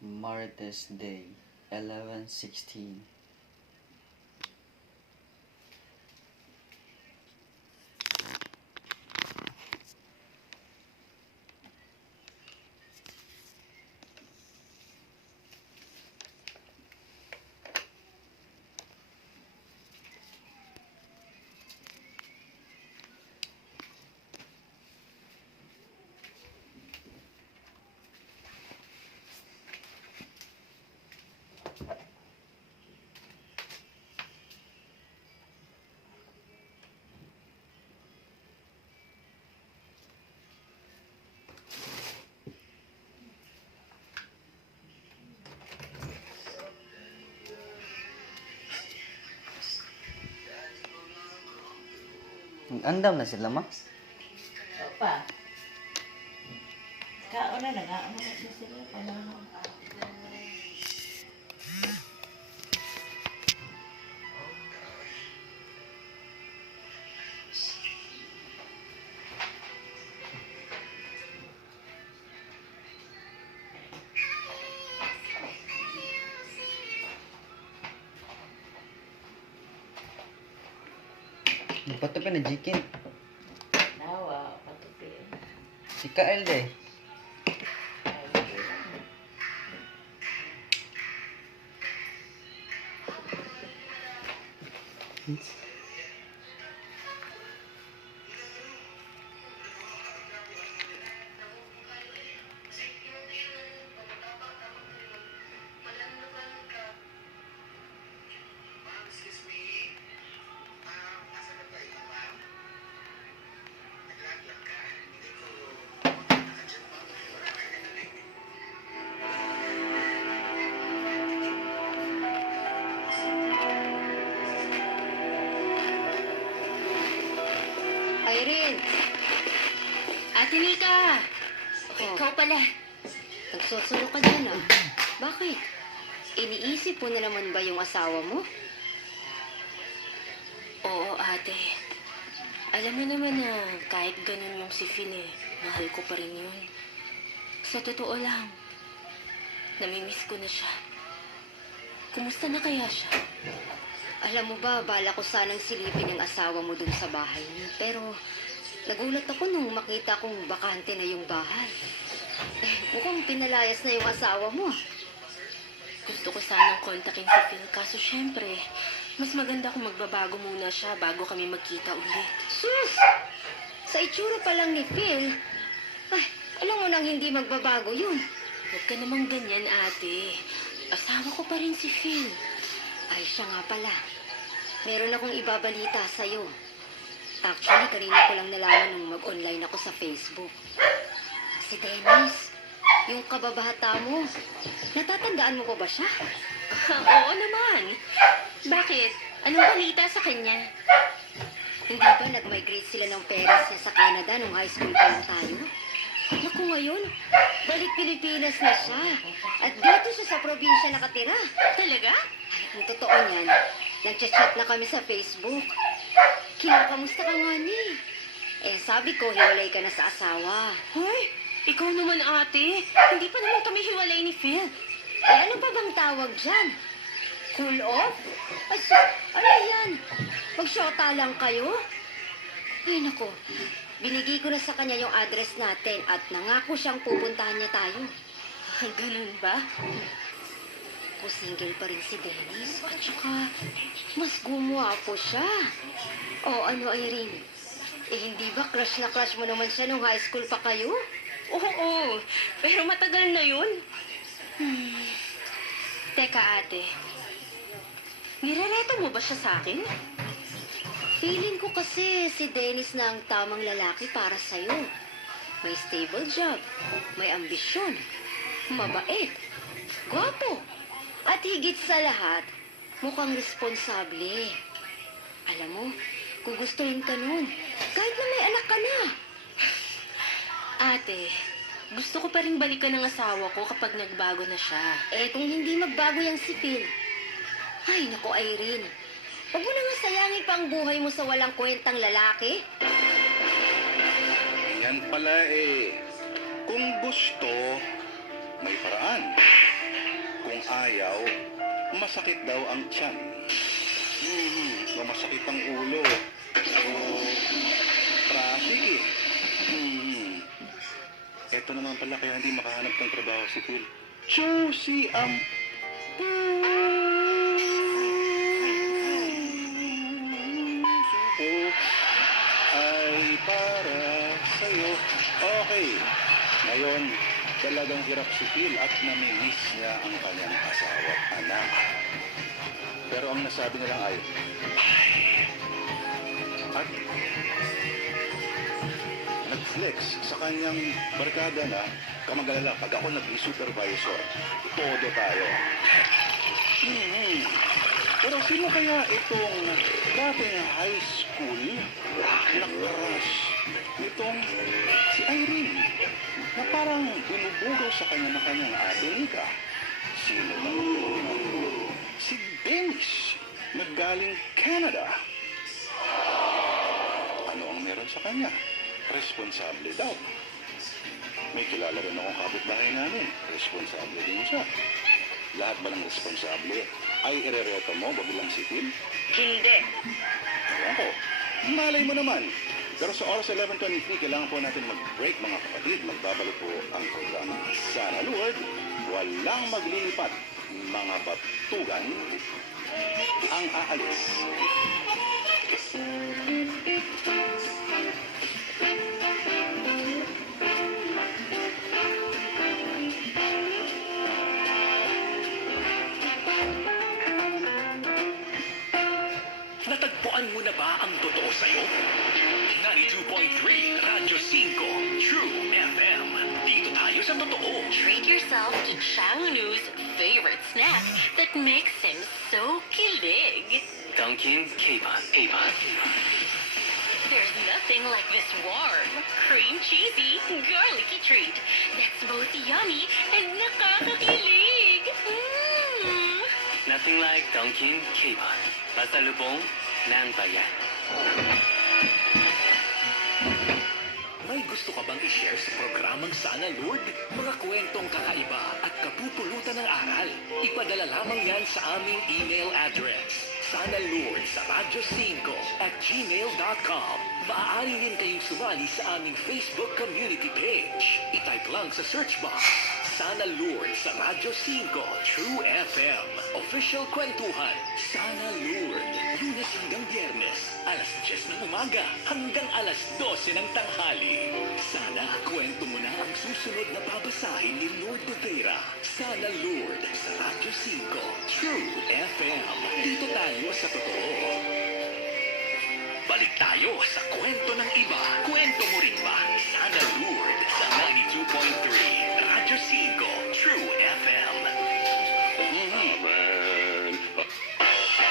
Martes Day, 11/16. Andam na sila, ma? Opa. Kauna na nga. Ano na sila? Panahon. Patupi na jikin. Nawa. Patupi. Si Kael de. Irene! Ate Nika! Ikaw pala. Nagsusulo ka dyan, ah. Bakit? Iniisip mo na naman ba yung asawa mo? Oo, ate. Alam mo naman na kahit ganun yung si Phil mahal ko pa rin yun. Sa totoo lang, namimiss ko na siya. Kumusta na kaya siya? Alam mo ba, bala ko sanang silipin yung asawa mo dun sa bahay niya. Pero nagulat ako nung makita kong bakante na yung bahay. Mukhang pinalayas na yung asawa mo. Gusto ko sanang kontakin si Phil, kaso syempre, mas maganda kung magbabago muna siya bago kami magkita ulit. Sus! Sa itsura pa lang ni Phil, alam mo nang hindi magbabago yun. Huwag ka namang ganyan, ate. Asawa ko pa rin si Phil. Ay, siya nga pala. Meron akong ibabalita sa'yo. Actually, kanina ko lang nalaman nung mag-online ako sa Facebook. Si Dennis, yung kababata mo. Natatandaan mo pa ba siya? Oo naman. Bakit? Anong balita sa kanya? Hindi ba nag-migrate sila ng parents niya sa Canada nung high school pa lang tayo? Naku, ngayon, balik Pilipinas na siya. At dito siya sa probinsya nakatira. Talaga? Ay, ang totoo niyan, nag-chat na kami sa Facebook. Kinakamusta ka nga ni? Sabi ko, hiwalay ka na sa asawa. Hoy, ikaw naman, ate. Hindi pa naman kami hiwalay ni Phil. Ano pa bang tawag dyan? Cool off? Ano yan? Mag-shota lang kayo? Ay, naku. Binigay ko na sa kanya yung address natin at nangako siyang pupuntahan niya tayo. Ganun ba? Kung single pa rin si Dennis at saka mas gumwapo siya. O ano, Irene? Hindi ba crush na crush mo naman siya nung high school pa kayo? Oo, pero matagal na yun. Teka, ate. Nirereto mo ba siya sa akin? Feeling ko kasi si Dennis na ang tamang lalaki para sa'yo. May stable job, may ambisyon, mabait, gwapo, at higit sa lahat, mukhang responsable. Alam mo, kung gustuhin ka nun, kahit na may anak ka na. Ate, gusto ko pa rin balikan ng asawa ko kapag nagbago na siya. Kung hindi magbago yung si Phil, ay naku, Irene, huwag mo na nga sayangin pa ang buhay mo sa walang kwentang lalaki. Yan pala kung gusto, may paraan. ayaw, masakit daw ang tiyan. O masakit ang ulo. O traffic eh. Eto naman pala kaya hindi makahanap ng trabaho si Phil. Josie ang puso ay para sa'yo. Okay. Ngayon, talagang hirap si Phil at namimiss niya ang kanyang asawa at anak. Pero ang nasabi nilang ay, at nag-flex sa kanyang barkada na, kamagalala, pag ako naging supervisor, todo tayo. Pero sino kaya itong dating high school na crush nitong si Irene na parang binubugaw sa kanya na kanyang ate Nika? Sino ba ito? Si Dennis na galing Canada. Ano ang meron sa kanya? Responsable daw. May kilala rin akong kapitbahay namin. Responsable din siya. Lahat ba ng responsable ay irereto mo babilang si Phil? Hindi. Ewan ko. Malay mo naman. Pero sa oras 11:23, kailangan po natin mag-break mga kapatid. Magbabalik po ang programa Sana Lord. Walang maglilipat. Mga batugan ang aalis. Natagpuan mo na ba ang totoo sa'yo? 92.3 Radyo 5 True FM. Dito tayo sa totoo. Treat yourself to Chang Nu's favorite snack that makes him so kilig. Dunkin' K-Bun. There's nothing like this warm, cream cheesy, garlicky treat that's both yummy and nakakakilig. Nothing like Dunkin' K-Bun. Pasalubong ng bayan. May gusto ka bang i-share sa programang Sana Lord? Mga kwentong kakaiba at kapupulutan ng aral. Ipadala lamang yan sa aming email address. sanalord sa radyo5@gmail.com. Maaari rin kayong sumali sa aming Facebook community page. I-type lang sa search box. Sana Lord sa Radyo 5 True FM. Official kwentuhan. Sana Lord. Lunes hanggang Biyernes. Alas 10 ng umaga hanggang alas 12 ng tanghali. Sana kwento mo na ang susunod na babasahin ni Lord Rivera. Sana Lord sa Radyo 5 True FM. Dito tayo sa totoo. Balik tayo sa kwento ng iba. Kwento mo rin ba? Sana Lord sa 92.3 Radyo 5 True FM.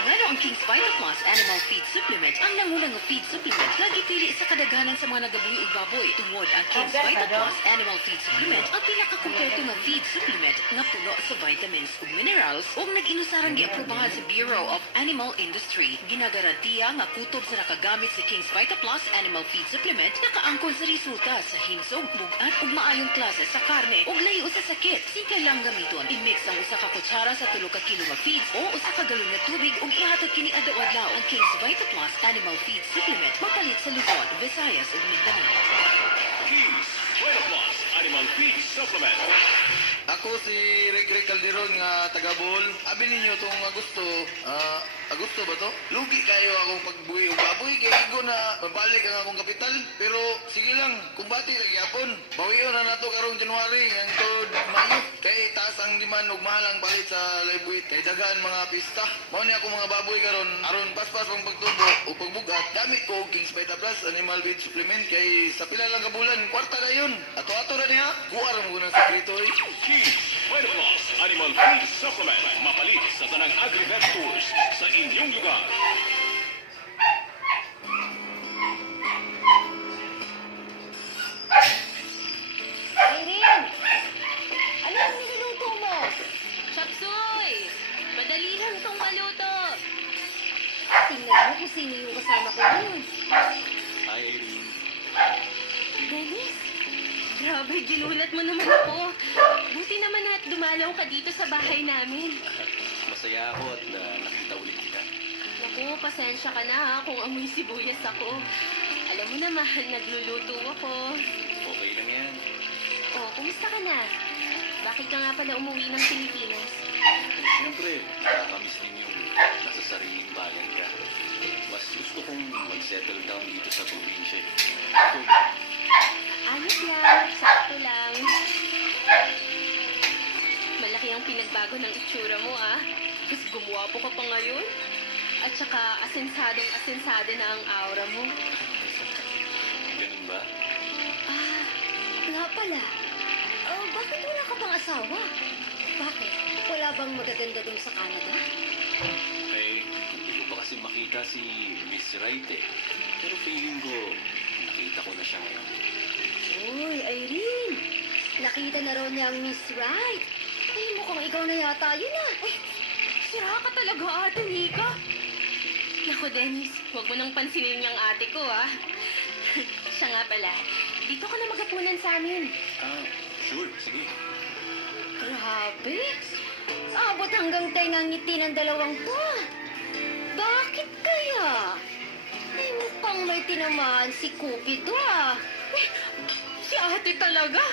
Bueno, ang King's Vita Plus Animal Feed Supplement ang nangunang feed supplement lagi pili sa kadaghanan sa mga nagabuhi ug baboy. Tungod ang King's Vita Plus Animal Feed Supplement ang pinakakumpleto nga feed supplement nga puno sa vitamins ug minerals ug nag-inusarang giaprobahan sa Bureau of Animal Industry. Ginagarantiya nga kutob sa nakagamit sa King's Vita Plus Animal Feed Supplement nakaangkon sa resulta sa hinsog, bugat ug maayong klase sa karne ug layo sa sakit. Simple lang gamiton. I-mix ang usa ka kutsara sa 3 ka kilo nga feeds o usa ka galon nga tubig ug ihatod kini adlaw-adlaw. Ang King's Vita Plus Animal Feed Supplement mapalit sa Luzon, Visayas ug Mindanao. King's Vita Plus Animal Feed Supplement. Ako si Rick Calderon nga taga Bohol. Abi ninyo tong Agosto ba to? Lugi kayo akong pagbuhi og baboy kay igo na mabalik ang akong kapital. Pero sige lang, kung bati lagi hapon. Bawion na nato karong January ang tod Mayo. Kay taas ang demand ug mahal ang palit sa live weight. Kay dagaan mga pista. Mao ni ako mga baboy karon aron paspas pang pagtubo o pagbugat. Gamit ko og King's Vita Plus Animal Feed Supplement kay sa pila lang ka bulan kwarta na yun. Ato-ato na niya. Kuha ra mo ko ng sekreto eh. King's Vita Plus Animal Feed Supplement. Mapalit sa tanang agri-vet stores sa inyong lugar. Irene! Ano ang niluluto mo? Chapsuy! Madali lang tong maluto. Tingnan mo kung sino yung kasama ko ngayon. Hi, Irene. Dennis, grabe, ginulat mo naman ako. Buti naman at dumali dumalaw ka dito sa bahay namin. Masaya ako at nakita ulit kita. Naku, pasensya ka na ha kung amoy sibuyas ako. Alam mo naman, nagluluto ako. Okay lang yan. Oh, kumusta ka na? Bakit ka nga pala umuwi ng Pilipinas? Siyempre, nakakamiss din yung nasa sariling bayan ka. Mas gusto kong mag-settle down dito sa probinsya. Ito, Ayos lang, sakto lang. Malaki ang pinagbago ng itsura mo ah. Mas gumuwapo ka pa ngayon. At saka asensadong-asensado na ang aura mo. ganun ba? Ah, nga pala. Bakit wala ka pang asawa? Bakit? Wala bang magaganda dun sa Canada? Eh, hindi ko pa kasi makita si Miss Wright eh. Pero feeling ko, nakita ko na siya ngayon. Uy, Irene! Nakita na raw niya ang Miss Right. Ay, mukhang ikaw na yata yun ah. Sira ka talaga, Ate Nika. Naku, Dennis, huwag mo nang pansinin yung ate ko, ah. Siya nga pala, dito ka na magapunan sa amin. Sure, sige. Grabe! Abot hanggang tengang ngiti ng dalawang to ah. Bakit kaya? Ay, mukhang may tinamaan si Cupido ah. Si ate talaga.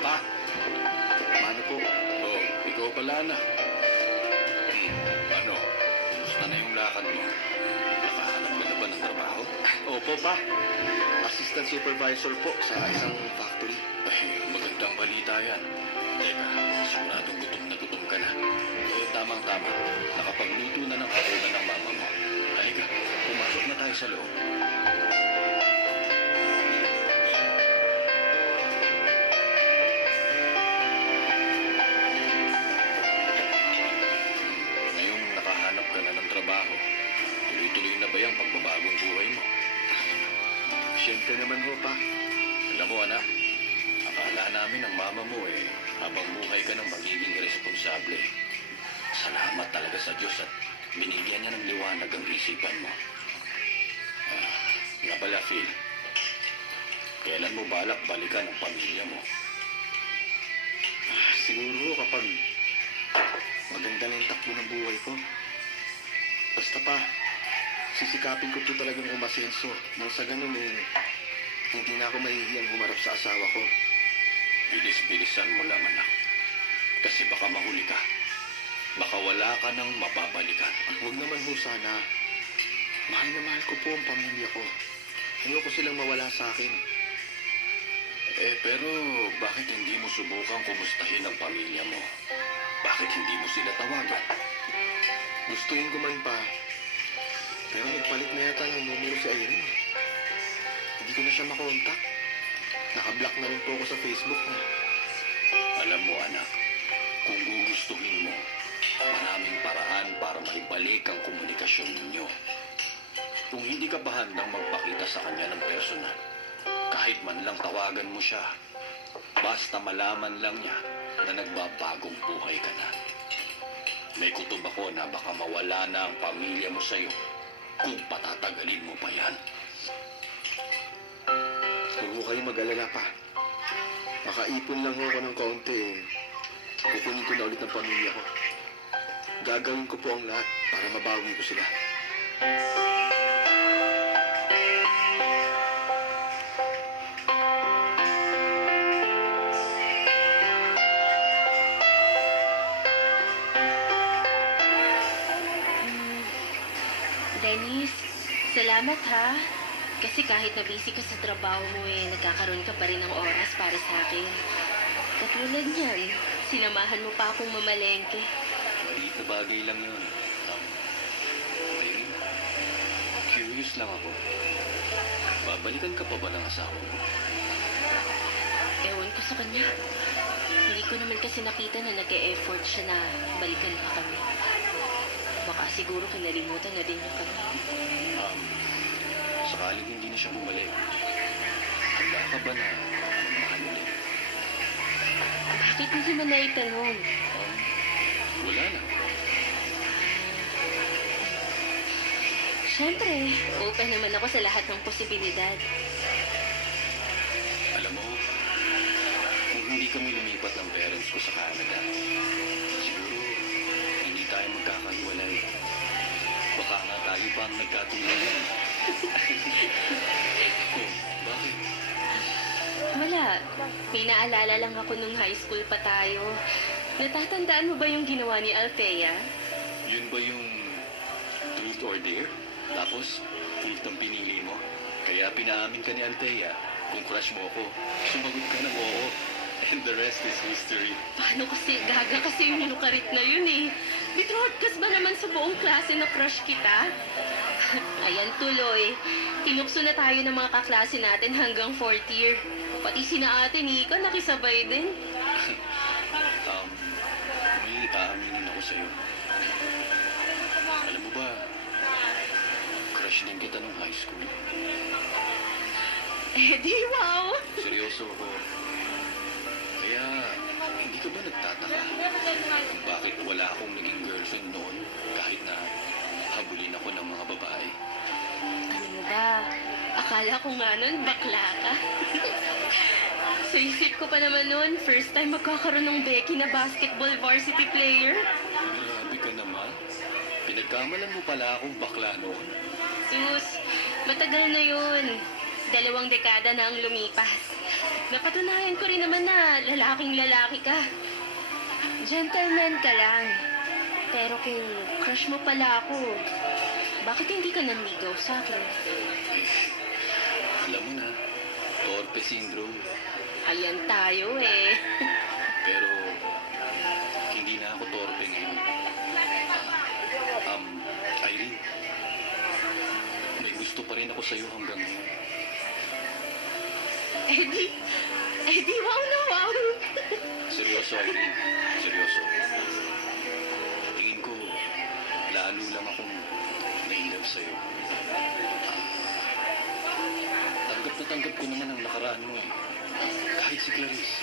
Pa, paano po? Oh, ikaw pala na. Ano? Kumusta na yung lakad mo? Nakahanap ka na ba ng trabaho? Opo, pa. Assistant supervisor po sa isang factory. Ay, magandang balita yan. Teka, siguradong gutom ka na. Eh, tamang-tama. Nakapagluto na ng hapunan ng mama mo. Halika, pumasok na tayo sa loob. Ngayong nakahanap ka na ng trabaho, tuloy-tuloy na ba yung pagbabagong buhay mo? Siyempre naman ho, pa. Alam mo, anak, akala namin ang mama mo habang buhay ka ng magiging responsable. Salamat talaga sa Diyos at binigyan niya ng liwanag ang isipan mo. Nga pala, Phil, kailan mo balak balikan ang pamilya mo? Siguro ho kapag maganda na yung takbo ng buhay ko. Basta pa, sisikapin ko po talagang umasenso. Nang sa ganun hindi na ako mahihiyang humarap sa asawa ko. Bilis-bilisan mo lang, anak. Kasi baka mahuli ka. Baka wala ka nang mababalikan. Huwag naman ho sana. Mahal na mahal ko po ang pamilya ko. Ayoko silang mawala sa akin. Pero bakit hindi mo subukan kumustahin ang pamilya mo? Bakit hindi mo sila tawagan? Gustuin ko man pa. Pero nagpalit na yata ng numero si Irene. Hindi ko na siya makontak. Nakablock na rin po ako sa Facebook niya. Alam mo, anak, kung gugustuhin mo, maraming paraan para maibalik ang komunikasyon ninyo. Kung hindi ka ba handang magpakita sa kanya ng personal, kahit man lang tawagan mo siya, basta malaman lang niya na nagbabagong buhay ka na. May kutob ako na baka mawala na ang pamilya mo sa'yo kung patatagalin mo pa yan. Huwag ho kayo mag-alala pa. Makaipon lang ho ako ng kaunti kukunin ko na ulit ang pamilya ko. Gagawin ko po ang lahat para mabawi ko sila. Dennis, salamat ha. Kasi kahit na busy ka sa trabaho mo nagkakaroon ka pa rin ng oras para sa akin. Katulad niyan, sinamahan mo pa akong mamalengke. Maliit na bagay lang yun. Irene, curious lang ako. Babalikan ka pa ba ng asawa mo? Ewan ko sa kanya. Hindi ko naman kasi nakita na nag-e-effort siya na balikan pa kami. Baka siguro kinalimutan na din niya kami. Sakaling hindi na siya bumalik, handa ka ba na magmahal ulit? Bakit hindi mo naitanong? Wala na. Siyempre, open naman ako sa lahat ng posibilidad. Alam mo, kung hindi kami lumipat ng parents ko sa Canada, siguro hindi tayo magkakahiwalay. Baka nga tayo pa ang nagkatuluyan. Oh, bakit? Wala. May naalala lang ako nung high school pa tayo. Natatandaan mo ba yung ginawa ni Althea? Yun ba yung truth or dare? Tapos, truth ang pinili mo. Kaya pinaamin ka ni Althea kung crush mo ako. Sumagot ka ng oo. And the rest is history. Paano kasi? Gaga kasi yung lukarit na yun eh. Betrothed kas ba naman sa buong klase na crush kita? Ayan tuloy. Tinukso na tayo ng mga kaklase natin hanggang 4th year. Pati sina ate Nika nakisabay din. May aaminin ako sa'yo. Alam mo ba, crush din kita nung high school. Eh di wow! Seryoso ako. Kaya, hindi ka ba nagtataka kung bakit wala akong naging girlfriend noon kahit na habulin ako ng mga babae? Ano mo ba? Akala ko nga nun, bakla ka. Sa isip ko pa naman nun, first time magkakaroon ng Becky na basketball varsity player. Grabe ka naman. Pinagkamalan mo pala akong bakla noon. Sus, matagal na yun. 2 dekada na ang lumipas. Napatunayan ko rin naman na lalaking lalaki ka. Gentleman ka lang. Pero kung crush mo pala ako, bakit hindi ka nanligaw sa akin? Alam mo na, torpe syndrome. Ayan tayo eh. Pero, hindi na ako torpe ngayon. Irene, may gusto pa rin ako sa'yo hanggang ngayon. Wow na wow. Seryoso, Irene. Seryoso. Tingin ko, lalo lang akong na-inlove sa'yo. Tanggap na tanggap ko naman ang nakaraan mo eh. Kahit si Clarice.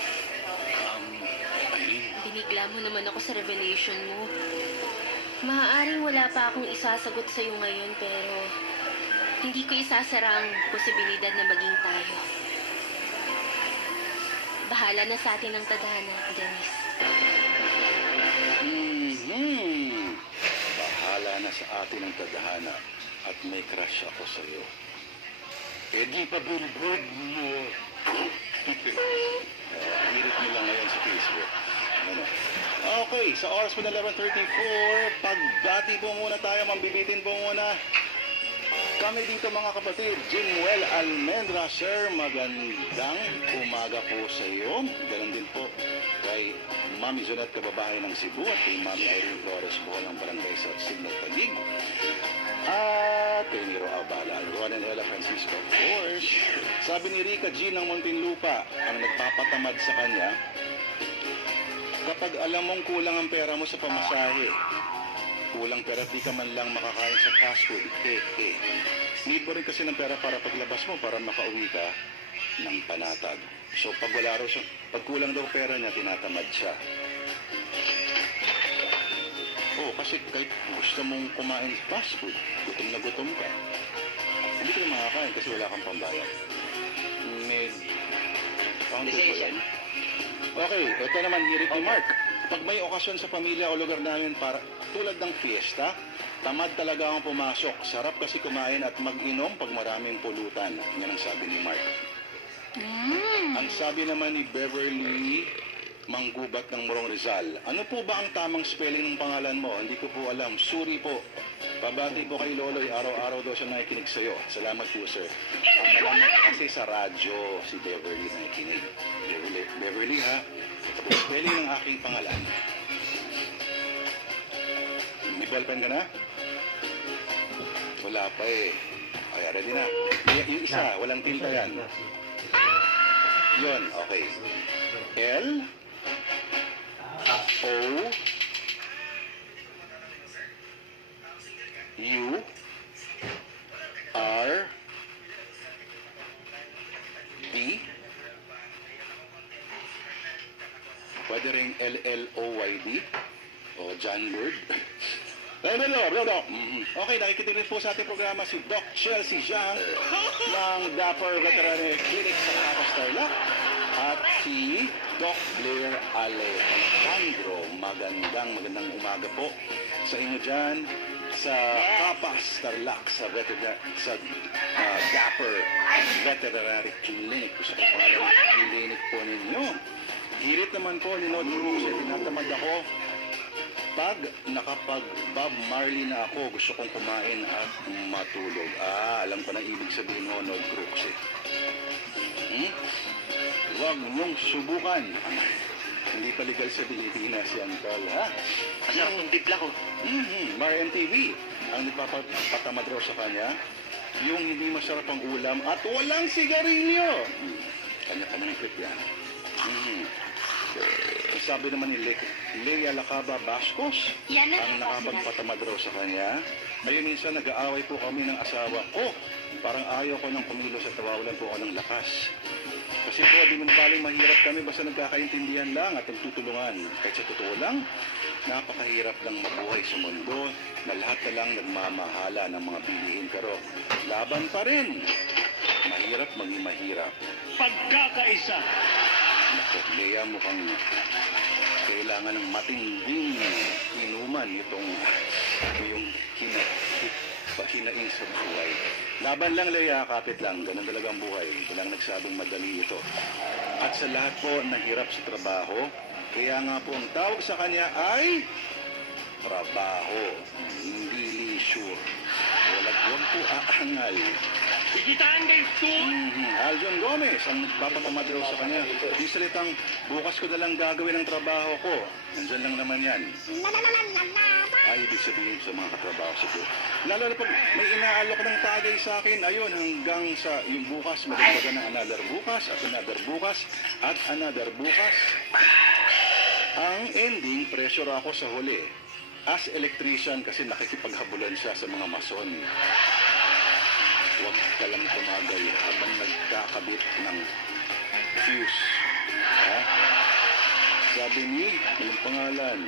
Irene, Binigla mo naman ako sa revelation mo. Maaaring wala pa akong isasagot sa'yo ngayon pero hindi ko isasara ang posibilidad na maging tayo. Bahala na sa atin ang tadhana, Dennis. Bahala na sa atin ang tadhana at may crush ako sa'yo. Eh di pa billboard mo. Hirit mo lang ngayon sa Facebook. Ano? Okay, sa oras po na 11:34, pagbati po muna tayo, mambibitin po muna. Kami dito mga kapatid, Jimuel Almendra, sir, magandang umaga po sa iyo. Ganon din po kay Mami Zonette Kababahay ng Cebu at kay Mami Irene Flores po ng Barangay sa Signal Taguig. At kay Nero Abala, Juan and Ella Francisco, of course. Sabi ni Rica G ng Muntinlupa, ang nagpapatamad sa kanya, kapag alam mong kulang ang pera mo sa pamasahe, kulang pera at di ka man lang makakain sa fast food, need mo rin kasi ng pera para paglabas mo, para makauwi ka ng panatag. So pag wala raw siya, pag kulang daw pera niya, tinatamad siya. Oo, kasi kahit gusto mong kumain sa fast food, gutom na gutom ka, hindi ka na makakain kasi wala kang pambayad. May counter ko yan. Okay, ito naman hirit ni Mark. Pag may okasyon sa pamilya o lugar namin para tulad ng fiesta, tamad talaga akong pumasok. Sarap kasi kumain at mag-inom pag maraming pulutan. Yan ang sabi ni Mark. Ang sabi naman ni Beverly Manggubat ng Morong Rizal, ano po ba ang tamang spelling ng pangalan mo? Hindi ko po alam. Suri po. Pabati po kay Loloy. Araw-araw daw siya nakikinig sa'yo. Salamat po, sir. Ang malaman kasi sa radyo si Beverly nakikinig. Beverly, ha? Spelling ng aking pangalan. May ballpen ka na? Wala pa eh. Ay, ready na. Yung isa, walang tilta yan. Yun, okay. L O U R B. Pwede rin LLOYD o John Word. Doc. Okay, nakikita rin po sa ating programa si Doc Chelsea Zhang ng Dapper Veterinary Clinic sa Kapas Tarlac at si Doc Blair Alejandro. Magandang umaga po sa inyo dyan sa Kapas Tarlac sa Dapper Veterinary Clinic. Gusto ko pangalan clinic po ninyo. Hirit naman po ni Lord Cruz, tinatamad ako. Pag nakapag-Bob Marley na ako, gusto kong kumain at matulog. Alam ko na ibig sabihin mo, Lord Cruz. Huwag niyong subukan. Hindi pa legal sa Pilipinas yan, tol, ha? Masarap ng dipla ko. Marian TV, ang nagpapatamad raw sa kanya, yung hindi masarap ang ulam at walang sigarilyo. Kanya-kanyang trip yan. Sabi naman ni Leia Lacaba Bascos, ang nakapagpatamad raw sa kanya. Ngayon minsan nag-aaway po kami ng asawa ko. Parang ayaw ko ng kumilos at tawawalan po ako ng lakas. Kasi po, di man baling mahirap kami basta nagkakaintindihan lang at nagtutulungan. Kahit sa totoo lang, napakahirap lang mabuhay sa mundo na lahat na lang nagmamahala ng mga bilihin karo. Laban pa rin. Mahirap maging mahirap. Pagkakaisa. Naku, Lea, mukhang kailangan ng matinding inuman yung hinain sa buhay. Laban lang, Lea, kapit lang. Ganun talaga ang buhay. Walang nagsabing madali ito. At sa lahat po nahirap sa trabaho, kaya nga po ang tawag sa kanya ay trabaho, hindi leisure. Huwag po aangal. Ikitaan kayo ito. Aljon Gomez, ang nagpapatamad raw sa kanya. Yung salitang, bukas ko na lang gagawin ang trabaho ko. Nandyan lang naman yan. Ay, ibig sabihin sa mga katrabaho siguro. Lalo na pag may inaalok ng tagay sa akin, ayun, hanggang sa yung bukas, madagdagan ng another bukas, at another bukas, at another bukas. Ang ending, pressure ako sa huli. As electrician, kasi nakikipaghabulan siya sa mga mason. Huwag ka lang tumagay habang nagkakabit ng fuse. Ha? Sabi ni, anong pangalan?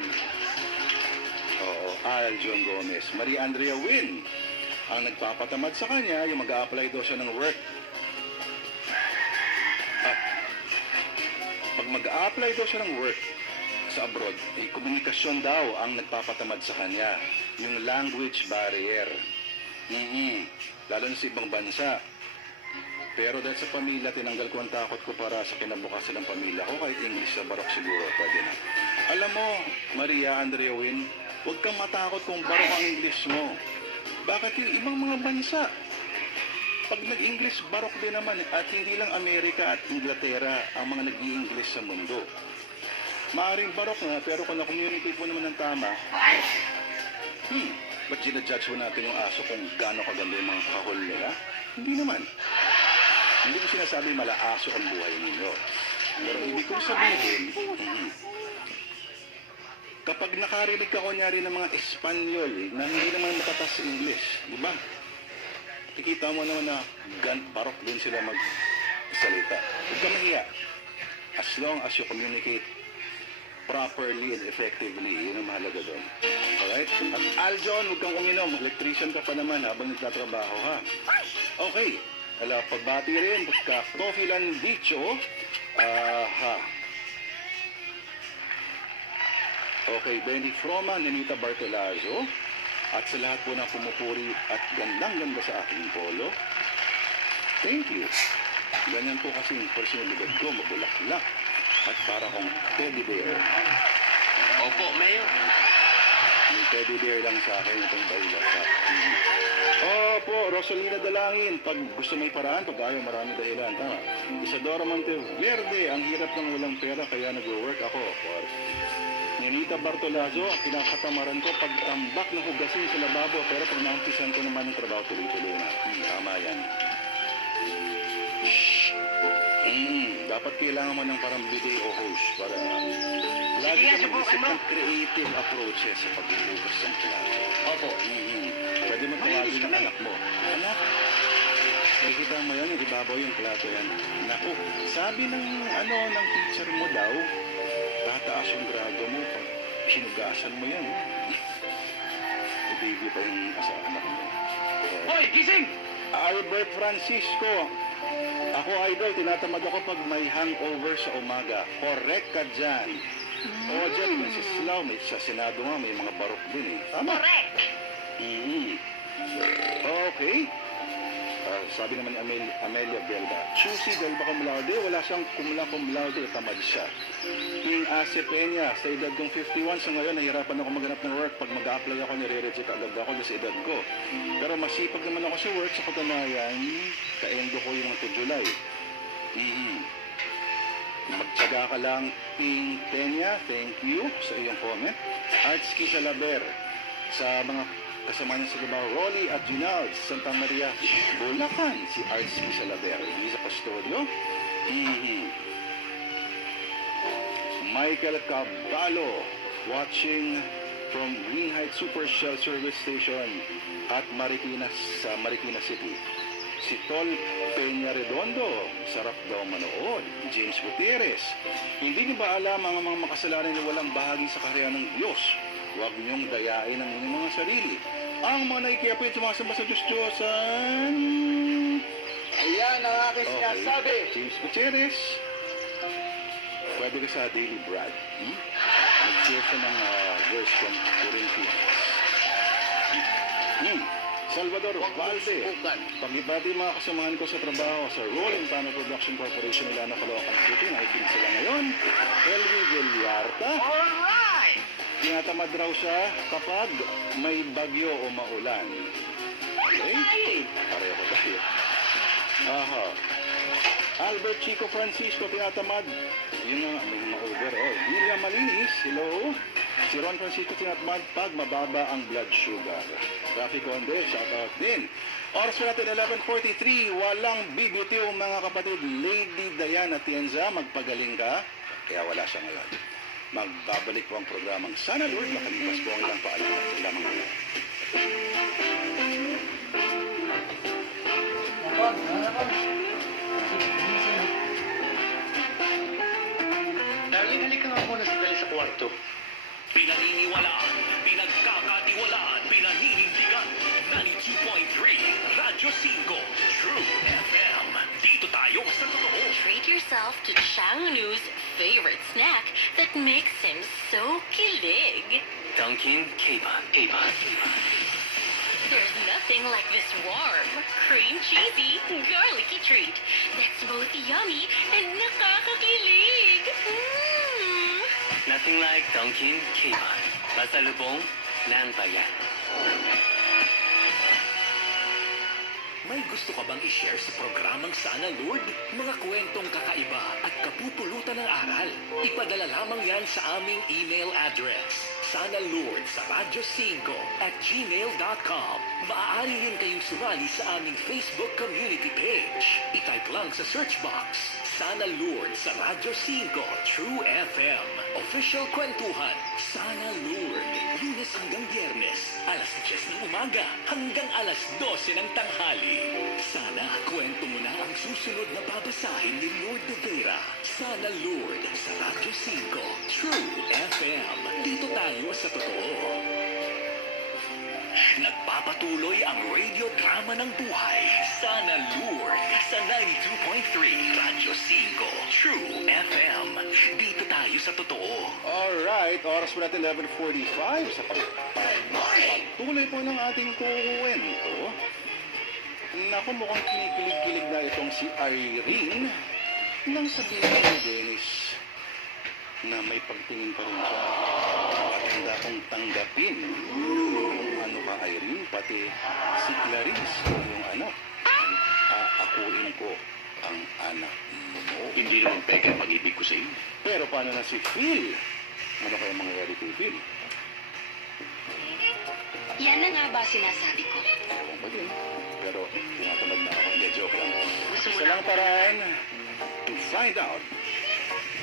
Aljon Gomez. Maria Andrea Win, ang nagpapatamad sa kanya, yung mag-a-apply daw siya ng work. Pag mag-a-apply daw siya ng work sa abroad, komunikasyon daw ang nagpapatamad sa kanya. Yung language barrier. Lalo na sa ibang bansa. Pero dahil sa pamilya, tinanggal ko ang takot ko para sa kinabukasan ng pamilya ko. Kahit English sa barok siguro, pwede na. Alam mo, Maria Andrea Win, huwag kang matakot kung barok ang English mo. Bakit yung ibang mga bansa? Pag nag-English, barok din naman. At hindi lang Amerika at Inglaterra ang mga nag-i-English sa mundo. Maaring barok na, pero kung na-communicate mo naman ng tama, ba't ginajudge mo natin yung aso kung gaano kaganda yung mga kahol nila? Hindi naman. Hindi ko sinasabi mala aso ang buhay ninyo. Pero ibig kong sabihin, kapag nakarinig ka kunyari ng mga Espanyol na hindi naman matatas sa English, di ba? Kikita mo naman na barok din sila magsalita. Huwag ka mahiya. As long as you communicate properly and effectively, yun ang mahalaga doon. Alright? At Aljon, huwag kang uminom. Electrician ka pa naman habang nagtatrabaho, ha? Okay. Pagbati rin, pagka-Tofilan Dicho, Okay, Benny Froma, Nenita Bartolazo, at sa lahat po na pumupuri at gandang-ganda sa aking polo. Thank you. Ganyan po kasi yung personalidad ko, mabulaklak. At para kong teddy bear. Opo, Mayor. Yung teddy bear lang sa akin itong bailasak. Opo, Rosalina Dalangin. Pag gusto may paraan, pag ayaw marami dahilan. Tama. Isadora Monteverde. Ang hirap ng walang pera kaya nag-work ako. Nenita Bartolazo, ang pinakatamaran ko pagtambak ng hugasin sa lababo. Pero pag naumpisan ko naman ng trabaho, tuloy-tuloy na. Tama yan. Dapat kailangan mo ng parang video host para lagi ka mag-isip ng creative approaches sa pagbubukas ng plato. Opo. Pwede mo tawagin ng anak mo. Anak, nakikita mo yan, ibabaw yung plato yan. Naku, sabi ng teacher mo daw, tataas yung grado mo pag sinugasan mo yan. baby pa yung asa anak mo. Hoy, gising! Albert Francisco, ako idol, tinatamad ako pag may hangover sa umaga. Correct ka dyan. O, dyan yung si Slow, may sa Senado nga, may mga barok din eh. Tama? Correct! Okay. Sabi naman ni Amelia Belda, choosy dahil ba cum laude, wala siyang cum laude, tamad siya. King Ace Peña, sa edad kong 51, sa ngayon, nahihirapan ako maghanap ng work. Pag mag-a-apply ako, nire-reject agad ako sa edad ko. Pero masipag naman ako sa work, sa katunayan, ka-endo ko yung ito July. Magtsaga ka lang, King Peña, thank you sa iyong comment. Artsky Salaber, sa mga kasama niya sa Gabao, Rolly at Junald, Santa Maria, Bulacan, si Artsky Salaber. Lisa Custodio. Michael Caballo, watching from Green Heights Super Shell Service Station at Marikina sa Marikina City. Si Tol Peña Redondo, sarap daw manood. James Gutierrez, hindi niyo ba alam ang mga makasalanan na walang bahagi sa karya ng Diyos? Huwag niyong dayain ang inyong mga sarili. Ang mga naikiyapit sumasamba sa Diyos-Diyosan. Ayan ang aking Okay. sinasabi. James Gutierrez, pwede ka sa Daily Brad. Nag-share siya ng verse from Corinthians. Salvador Valde, pag-ibati mga kasamahan ko sa trabaho sa Rolling Banner Production Corporation nila na Caloocan City, nakikinig sila ngayon. Elvi Villarta, Alright! tinatamad raw siya kapag may bagyo o maulan. Okay? Pareho ko tayo. Aha. Albert Chico Francisco, tinatamad. Yun nga, may mga overall. William Malinis, hello. Si Ron Francisco, tinatamad pag mababa ang blood sugar. Rafi Conde, shoutout din. Oras po natin, 11:43. Walang BBTO mga kapatid. Lady Diana Tienza, magpagaling ka. Kaya wala siya ngayon. Magbabalik po ang programang Sana Lord, makalipas po ang ilang paalala. Salamat po. Darling, halika nga muna sandali sa kwarto. Pinaniniwalaan, pinagkakatiwalaan, pinaninindigan. 92.3 Radyo 5 True FM. Dito tayo sa totoo. Treat yourself to Changnu's favorite snack that makes him so kilig. Dunkin' K-Pan. There's nothing like this warm, cream cheesy, garlicky treat that's both yummy and nakakakilig. Nothing like Dunkin' K-Pan. Pasalubong ng bayan. May gusto ka bang i-share sa programang Sana Lord? Mga kwentong kakaiba at kapupulutan ng aral. Ipadala lamang yan sa aming email address. sanalord@gmail.com. Maaari rin kayong sumali sa aming Facebook community page. I-type lang sa search box, Sana Lord sa Radyo 5 True FM. Official kwentuhan, Sana Lord. Lunes hanggang Biyernes, alas 10 ng umaga hanggang alas 12 ng tanghali. Sana kwento mo na ang susunod na babasahin ni Lord de Vera. Sana Lord sa Radyo 5 True FM. Dito tayo sa totoo. Nagpapatuloy ang radio drama ng buhay. Sana Lord sa 92.3 Radyo 5 True FM. Dito tayo sa totoo. Alright, oras po natin 11:45 sa pagtuloy po ng ating kuwento. Naku, mukhang kinikilig-kilig na itong si Irene nang sabihin ni Dennis na may pagtingin pa rin siya at handa kong tanggapin. Ano ka, Irene? Pati si Clarice, yung anak. Aakuin ko ang anak mo. Hindi naman peke ang pag-ibig ko sa iyo. Pero paano na si Phil? Ano kaya mangyayari kay Phil? Yan na nga ba sinasabi ko? Ewan ko din. Pero tinatamad na ako. Hindi, joke lang. Gusto mo Isa na lang paraan to find out.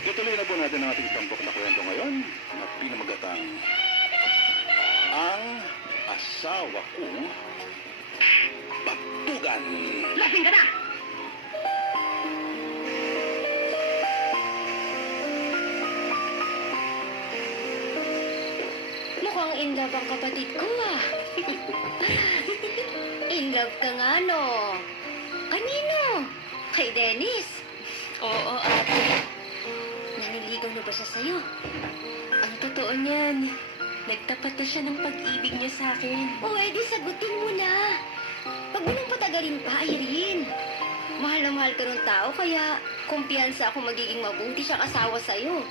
Tutuloy na po natin ang ating tampok na kwento ngayon na pinamagatang ang asawa kong Batugan. Lasing ka na! Mukhang in love ang kapatid ko ah. In love ka nga, no? Kanino? Kay Dennis? Oo, ate. Naniligaw na ba siya sa'yo? Ang totoo niyan, nagtapat na siya ng pag-ibig niya sa akin. O, edi sagutin mo na. Huwag mo nang patagalin pa, Irene. Mahal na mahal ka ng tao, kaya kumpiyansa ako magiging mabuti siyang asawa sa'yo.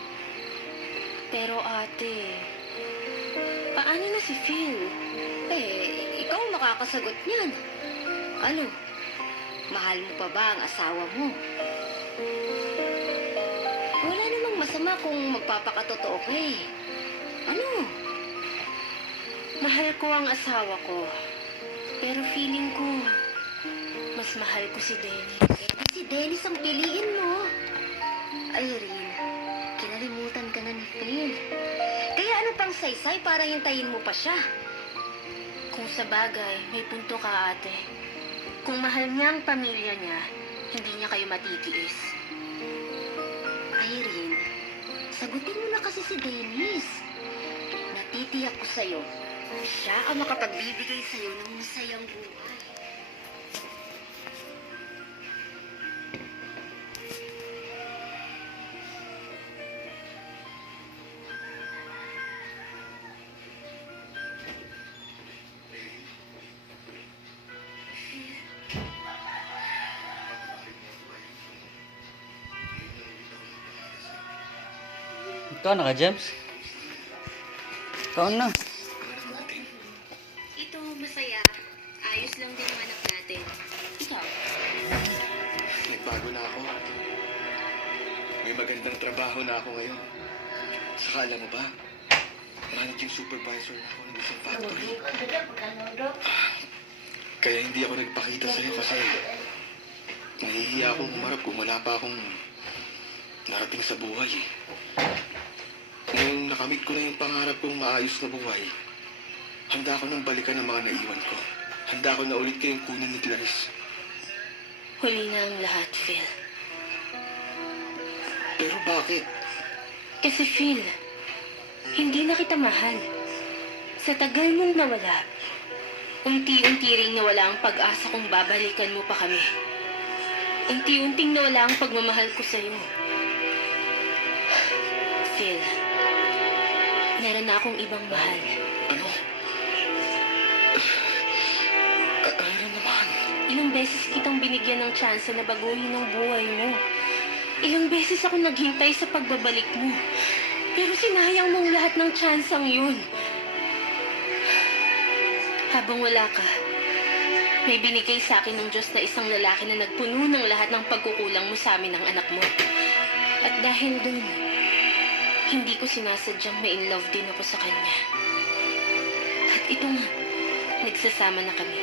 Pero ate, paano na si Phil? Eh, ikaw ang makakasagot niyan. Ano? Mahal mo pa ba ang asawa mo? Wala namang masama kung magpapakatotoo ka eh. Ano? Mahal ko ang asawa ko. Pero feeling ko, mas mahal ko si Dennis. Eh, si Dennis ang piliin mo. Irene, kinalimutan ka na ni Phil. Kaya ano pang saysay para hintayin mo pa siya? Kung sa bagay, may punto ka ate. Kung mahal niya ang pamilya niya, hindi niya kayo matitiis. Irene, sagutin mo na kasi si Dennis. Natitiyak ko sa'yo, siya ang makapagbibigay sa'yo ng masayang buhay. Ikaw na ka, James? Ikaw na. Ito, masaya. Ayos lang din ang anak natin. Ikaw? Nagbago na ako. May magandang trabaho na ako ngayon. Saka alam mo ba, managing supervisor na ako ng isang factory. Kaya hindi ako nagpakita sa'yo kasi nahihiya akong humarap kung wala pa akong narating sa buhay eh. Nung nakamit ko na yung pangarap kong maayos na buhay, handa ako nang balikan ang mga naiwan ko. Handa ako na ulit kayong kunin ni Clarice. Huli na ang lahat, Phil. Pero bakit? Kasi Phil, hindi na kita mahal. Sa tagal mong nawala, unti-unti ring nawala ang pag-asa kung babalikan mo pa kami. Unti-unting nawala ang pagmamahal ko sa'yo. Phil, meron na akong ibang mahal. Ano? Ayun naman. Ilang beses kitang binigyan ng tsansa na baguhin ang buhay mo. Ilang beses ako naghintay sa pagbabalik mo. Pero sinayang mong lahat ng tsansang yun. Habang wala ka, may binigay sa akin ng Diyos na isang lalaki na nagpuno ng lahat ng pagkukulang mo sa amin ng anak mo. At dahil dun, hindi ko sinasadyang ma-in love din ako sa kanya. At ito nga, nagsasama na kami.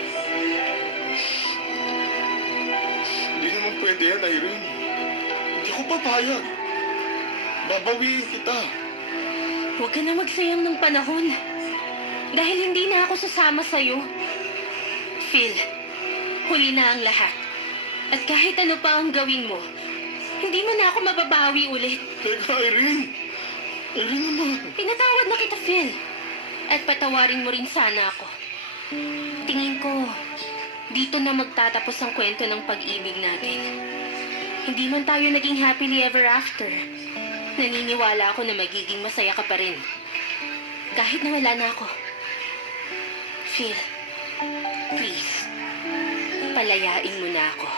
Hindi naman pwede yan, Irene. Hindi ko papayag. Babawiin kita. Huwag ka na magsayang ng panahon. Dahil hindi na ako sasama sa'yo. Phil, huli na ang lahat. At kahit ano pa ang gawin mo, hindi mo na ako mababawi ulit. Teka, Irene. Irene naman. Pinatawad na kita, Phil. At patawarin mo rin sana ako. Tingin ko, dito na magtatapos ang kwento ng pag-ibig natin. Hindi man tayo naging happily ever after. Naniniwala ako na magiging masaya ka pa rin. Kahit na wala na ako. Phil, please, palayain mo na ako.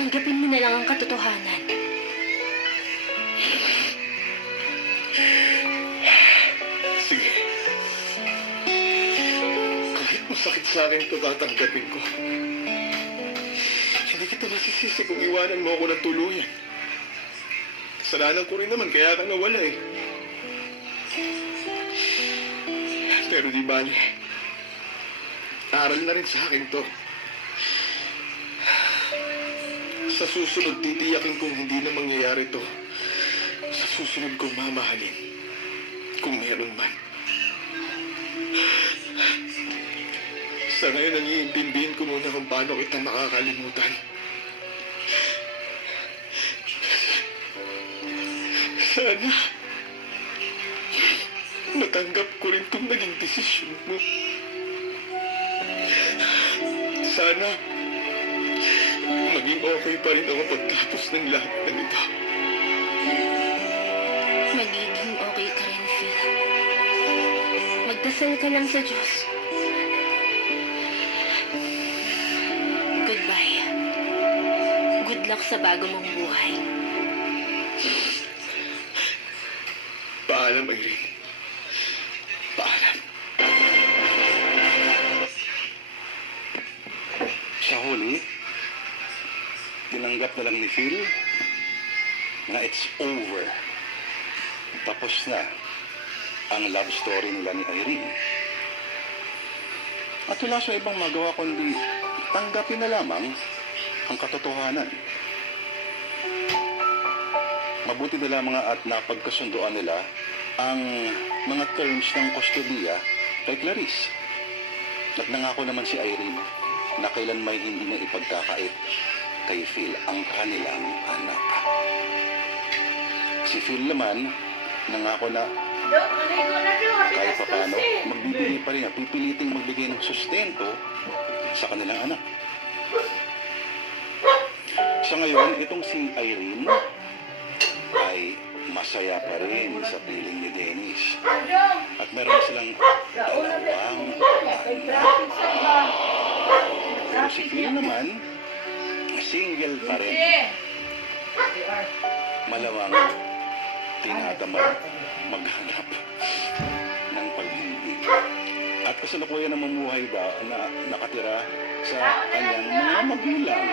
Tanggapin mo na lang ang katotohanan. Sige. Kahit masakit sa akin ito, tatanggapin ko. Hindi kita masisisi kung iwanan mo ako ng tuluyan. Kasalanan ko rin naman, kaya ka nawala eh. Pero di bali, aral na rin sa akin to. Sa susunod, titiyakin kong hindi na mangyayari to. Sa susunod kong mamahalin. Kung meron man. Sa ngayon, ang iintindihin ko muna kung paano kita makakalimutan. Sana, matanggap ko rin itong naging desisyon mo. Sana maging okay pa rin ako pagtapos ng lahat ng ito. Magiging okay ka rin, Phil. Magdasal ka lang sa Diyos. Goodbye. Good luck sa bago mong buhay. Paalam, Irene. Paalam. Sa huli, tinanggap na lang ni Phil na it's over. Tapos na ang love story nila ni Irene. At wala siya ibang magawa kundi tanggapin na lamang ang katotohanan. Mabuti na lamang at napagkasunduan nila ang mga terms ng kustodiya kay Clarice. At nangako naman si Irene na kailan may hindi na ipagkakait kay Phil ang kanilang anak. Si Phil naman nangako na kahit pa paano, magbibigay pa rin, pipiliting magbigay ng sustento sa kanilang anak. Sa ngayon, itong si Irene ay masaya pa rin sa piling ni Dennis. At meron silang dalawang anak. Pero si Phil naman, single pa rin. Malamang tinatamad maghanap ng pag-ibig. At kasalukuyan na mamumuhay daw na nakatira sa kanyang mga magulang.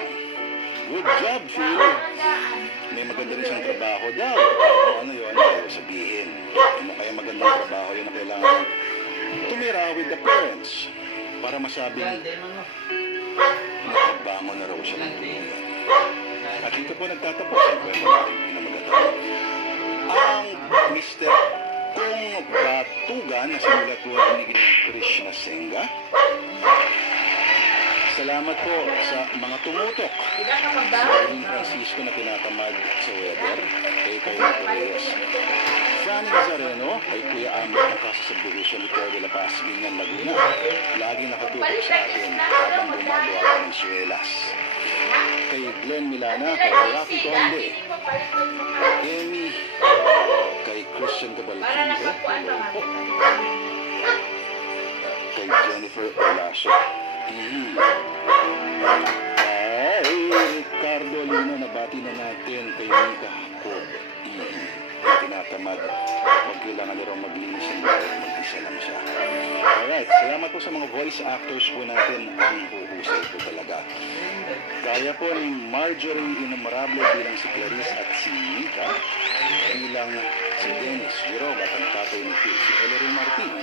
Good job, Phil! May maganda rin siyang trabaho daw. Ano yun? Ayaw sabihin. Ano kaya magandang trabaho yun na kailangan tumira with the parents para masabing nakabangon na raw siya ng tuluyan. At dito po nagtatapos ang kwento natin pinamagatan. Ang Mr. Kung Batugan na sinulat po ni Krishna Senga. Salamat po sa mga tumutok. Sa Ring Francisco na tinatamad sa weather, kay Carmen Torres. Franny Nazareno, kay Kuya Amber ng Casa Subdivision ni Terry de la Paz, Binyan, Laguna. Laging nakatutok sa atin habang gumagawa ng Venezuelas. Kay Glenn Milana, kay Rafi Conde. Amy, kay Christian Cabalcante. Kay Jennifer Olaso. Ay, Ricardo Lino, nabati na natin kay Mika Jacob. Tinatamad. Huwag kailangan na raw maglinis ng bawat mag-isa lang siya. Alright, salamat po sa mga voice actors po natin. Ang huhusay po talaga. Kaya po ni Marjorie Inamorable bilang si Clarice at si Mika, bilang si Dennis Girog at ang tatay ni Phil, si Ellery Martin.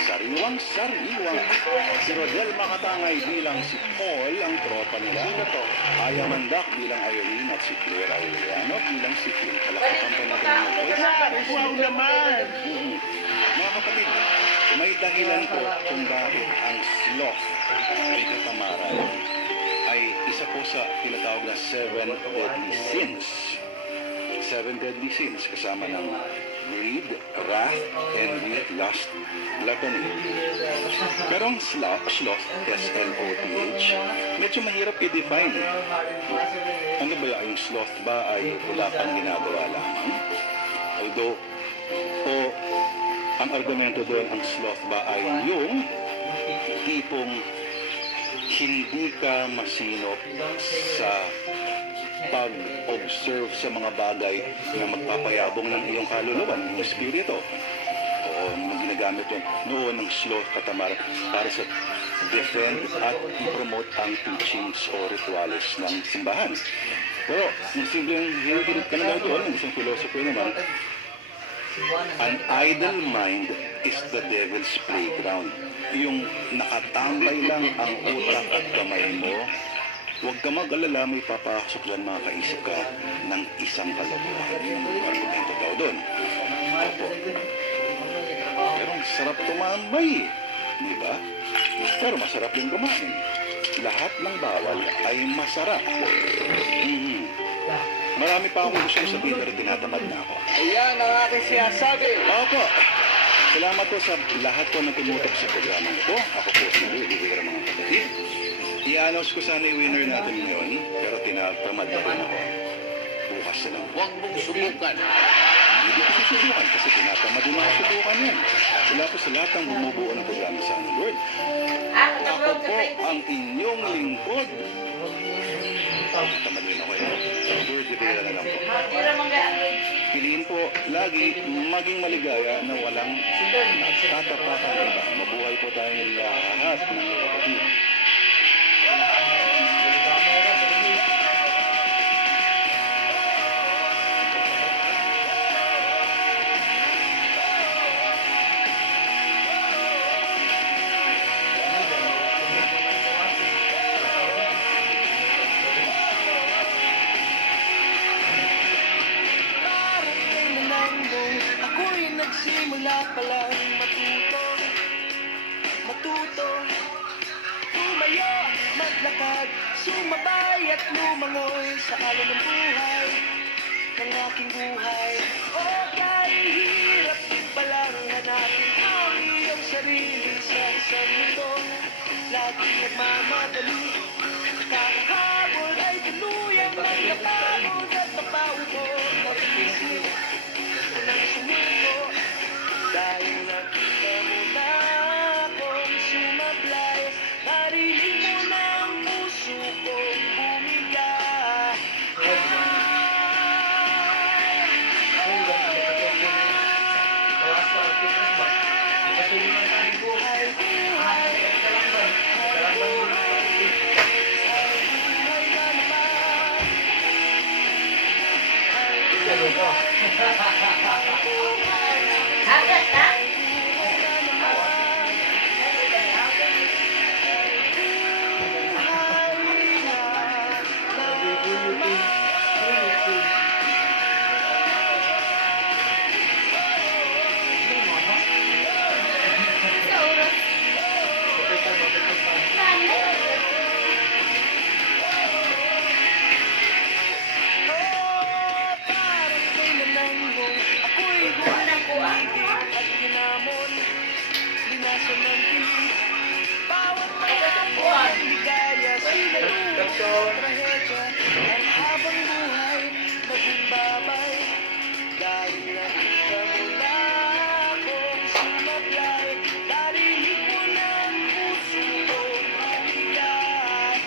Sariwang si Rodel Makatangay bilang si Paul, ang tropa nila. Aya Mandak bilang Irene at si Claire Aureliano bilang si Phil. Palakpakan po natin ang voice. Wow naman! Mga kapatid, may dahilan po kung bakit ang sloth ay katamaran ay isa po sa tinatawag na 7 deadly sins. 7 deadly sins kasama ng greed, wrath, envy, lust, gluttony. Pero ang sloth, S-L-O-T-H, medyo mahirap i-define. Ano ba yung sloth ba ay wala pang ginagawa lamang? Although, ang argumento doon, ang sloth ba ay yung tipong hindi ka masinop sa pag-observe sa mga bagay na magpapayabong ng iyong kaluluwa, ng iyong spirito. Oo, ginagamit yun noon ng sloth katamaran para sa defend at i-promote ang teachings o rituals ng simbahan. Pero, yung simpleng hinihirit ka na doon, ng isang philosopher naman, an idle mind is the devil's playground. Yung nakatambay lang ang utak at kamay mo, huwag ka mag-alala, may papasok dyan, makakaisip ka ng isang kalokohan. Yung argumento daw doon. Opo. Pero ang sarap tumambay, di ba? Pero masarap din kumain. Lahat ng bawal ay masarap. Marami pa akong gusto sabihin pero tinatamad na ako. Ayan ang aking sinasabi. Opo. Salamat po sa lahat po na tumutok sa programang ito. Ako po si Louie Rivera, mga kapatid. I-announce ko sana yung winner natin ngayon, pero tinatamad na rin ako. Bukas na lang. Huwag mong subukan. Hindi ko susubukan kasi tinatamad din ako subukan yan. Sila po sa lahat ng bumubuo ng programa sa Sana Lord. Ako po ang inyong lingkod. Tinatamad din ako yan. Lord Rivera na lang po. Tira mga Piliin po lagi maging maligaya na walang tatapakan iba. Mabuhay po tayong lahat ng kapatid. Ako'y nagsimula palang matuto, tumayo, maglakad, sumabay at lumangoy sa alon ng buhay, ng aking buhay. O kahit hirap din palang hanapin ko iyong sarili sa isang mundo, laging nagmamadali, kakahabol ay tuluyang magkapagod at mapawi ko pag-isip ng sumuko. Dahil nakita mo na akong sumablay, narinig mo na ang puso kong bumigay. Hagat na? Ang habang buhay nagumbabay, dahil nakita mo na akong sumablay, narinig mo na ang puso kong bumigay.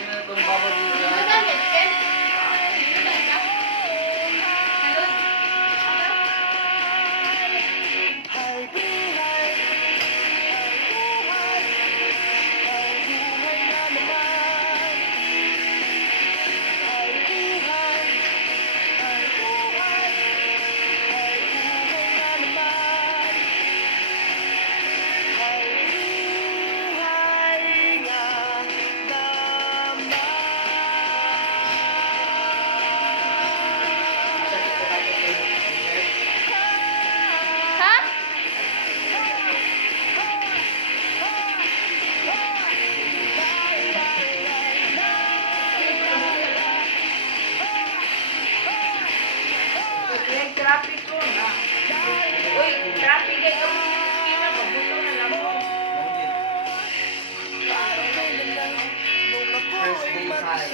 Hay buhay, hay buhay na naman. Hay buhay, hay buhay, hay buhay na naman. Hay buhay nga naman. Yung traffic ko na. Uy, traffic ay kami na mabuto na lang mo. Thursday high.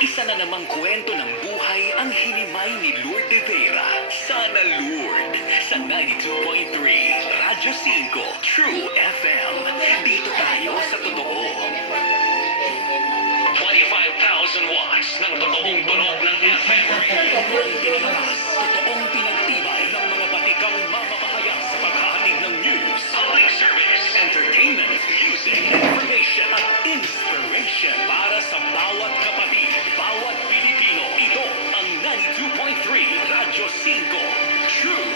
Isa na namang kwento ng buhay ang hinimay ni Lord Rivera. Sana Lord sa 92.3 Radyo 5 True FM. Dito tayo sa totoo. 25,000 watts ng totoong tunog ng FM. Totoong tinilas, totoong pinagtibay ng mga batikang mamamahayag sa paghahatid ng news, public service, entertainment, music, information at inspiration para sa bawat kapatid, bawat Pilipino. Ito ang 92.3 Radyo 5 True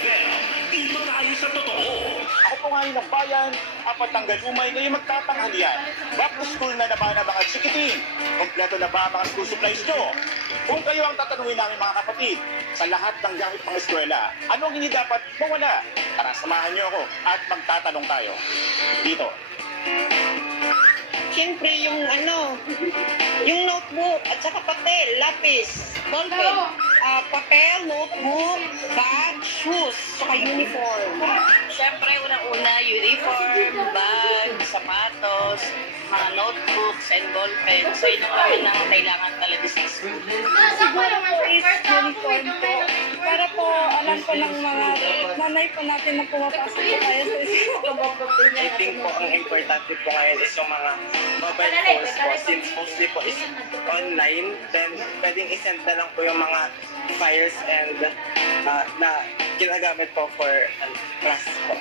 FM. Dito tayo sa totoo. Ako po ngayon ng bayan, apat ang ganumay ngayon magtatanghalian. Back to school na naman ang mga chikitin. Kompleto na ba ang mga school supplies nyo? Kung kayo ang tatanungin namin mga kapatid, sa lahat ng gamit pang eskwela, anong hindi dapat mawala? Tara, samahan nyo ako at magtatanong tayo. Dito. Siyempre, yung notebook at saka papel, lapis, ballpen. papel, notebook, bag, shoes, saka uniform. Siyempre, unang-una, uniform, bag, sapatos, mga notebooks, and ballpen. So, yun ang kami na kailangan talaga sa school. Siguro po is uniform po. Para po alam po ng mga nanay po natin na pumapasok po tayo sa school. I think po ang importante po ngayon is yung mga mobile phones po, since mostly po is online, then pwedeng isend na lang po yung mga files and na ginagamit po for class po.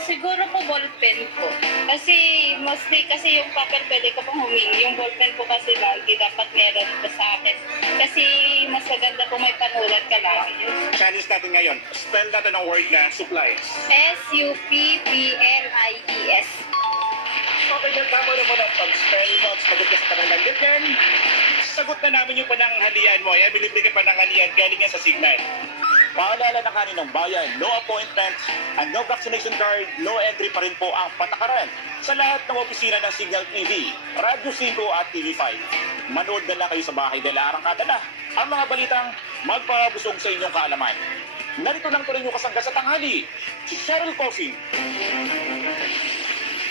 Siguro po ballpen po. Kasi mostly kasi yung papel pwede ko pong humingi. Yung ballpen po kasi lagi dapat meron po sa akin. Kasi mas maganda po may panulat ka lagi. Challenge natin ngayon. Spell natin ang word na supplies. S-U-P-P-L-I-E-S. Okay, na tama naman ang pag-spell mo at sagot ka sa pananggit yan. Sagot na namin yung pananghalian mo. Yan, bilibre ka pananghalian galing yan sa Signal. Paalala na kaninang bayan, no appointments and no vaccination card, no entry pa rin po ang patakaran sa lahat ng opisina ng Signal TV, Radyo 5 at TV5. Manood na lang kayo sa bahay nila arangkada na ang mga balitang magpabusog sa inyong kaalaman. Narito lang tuloy yung kasangga sa tanghali, si Cheryl Cosing.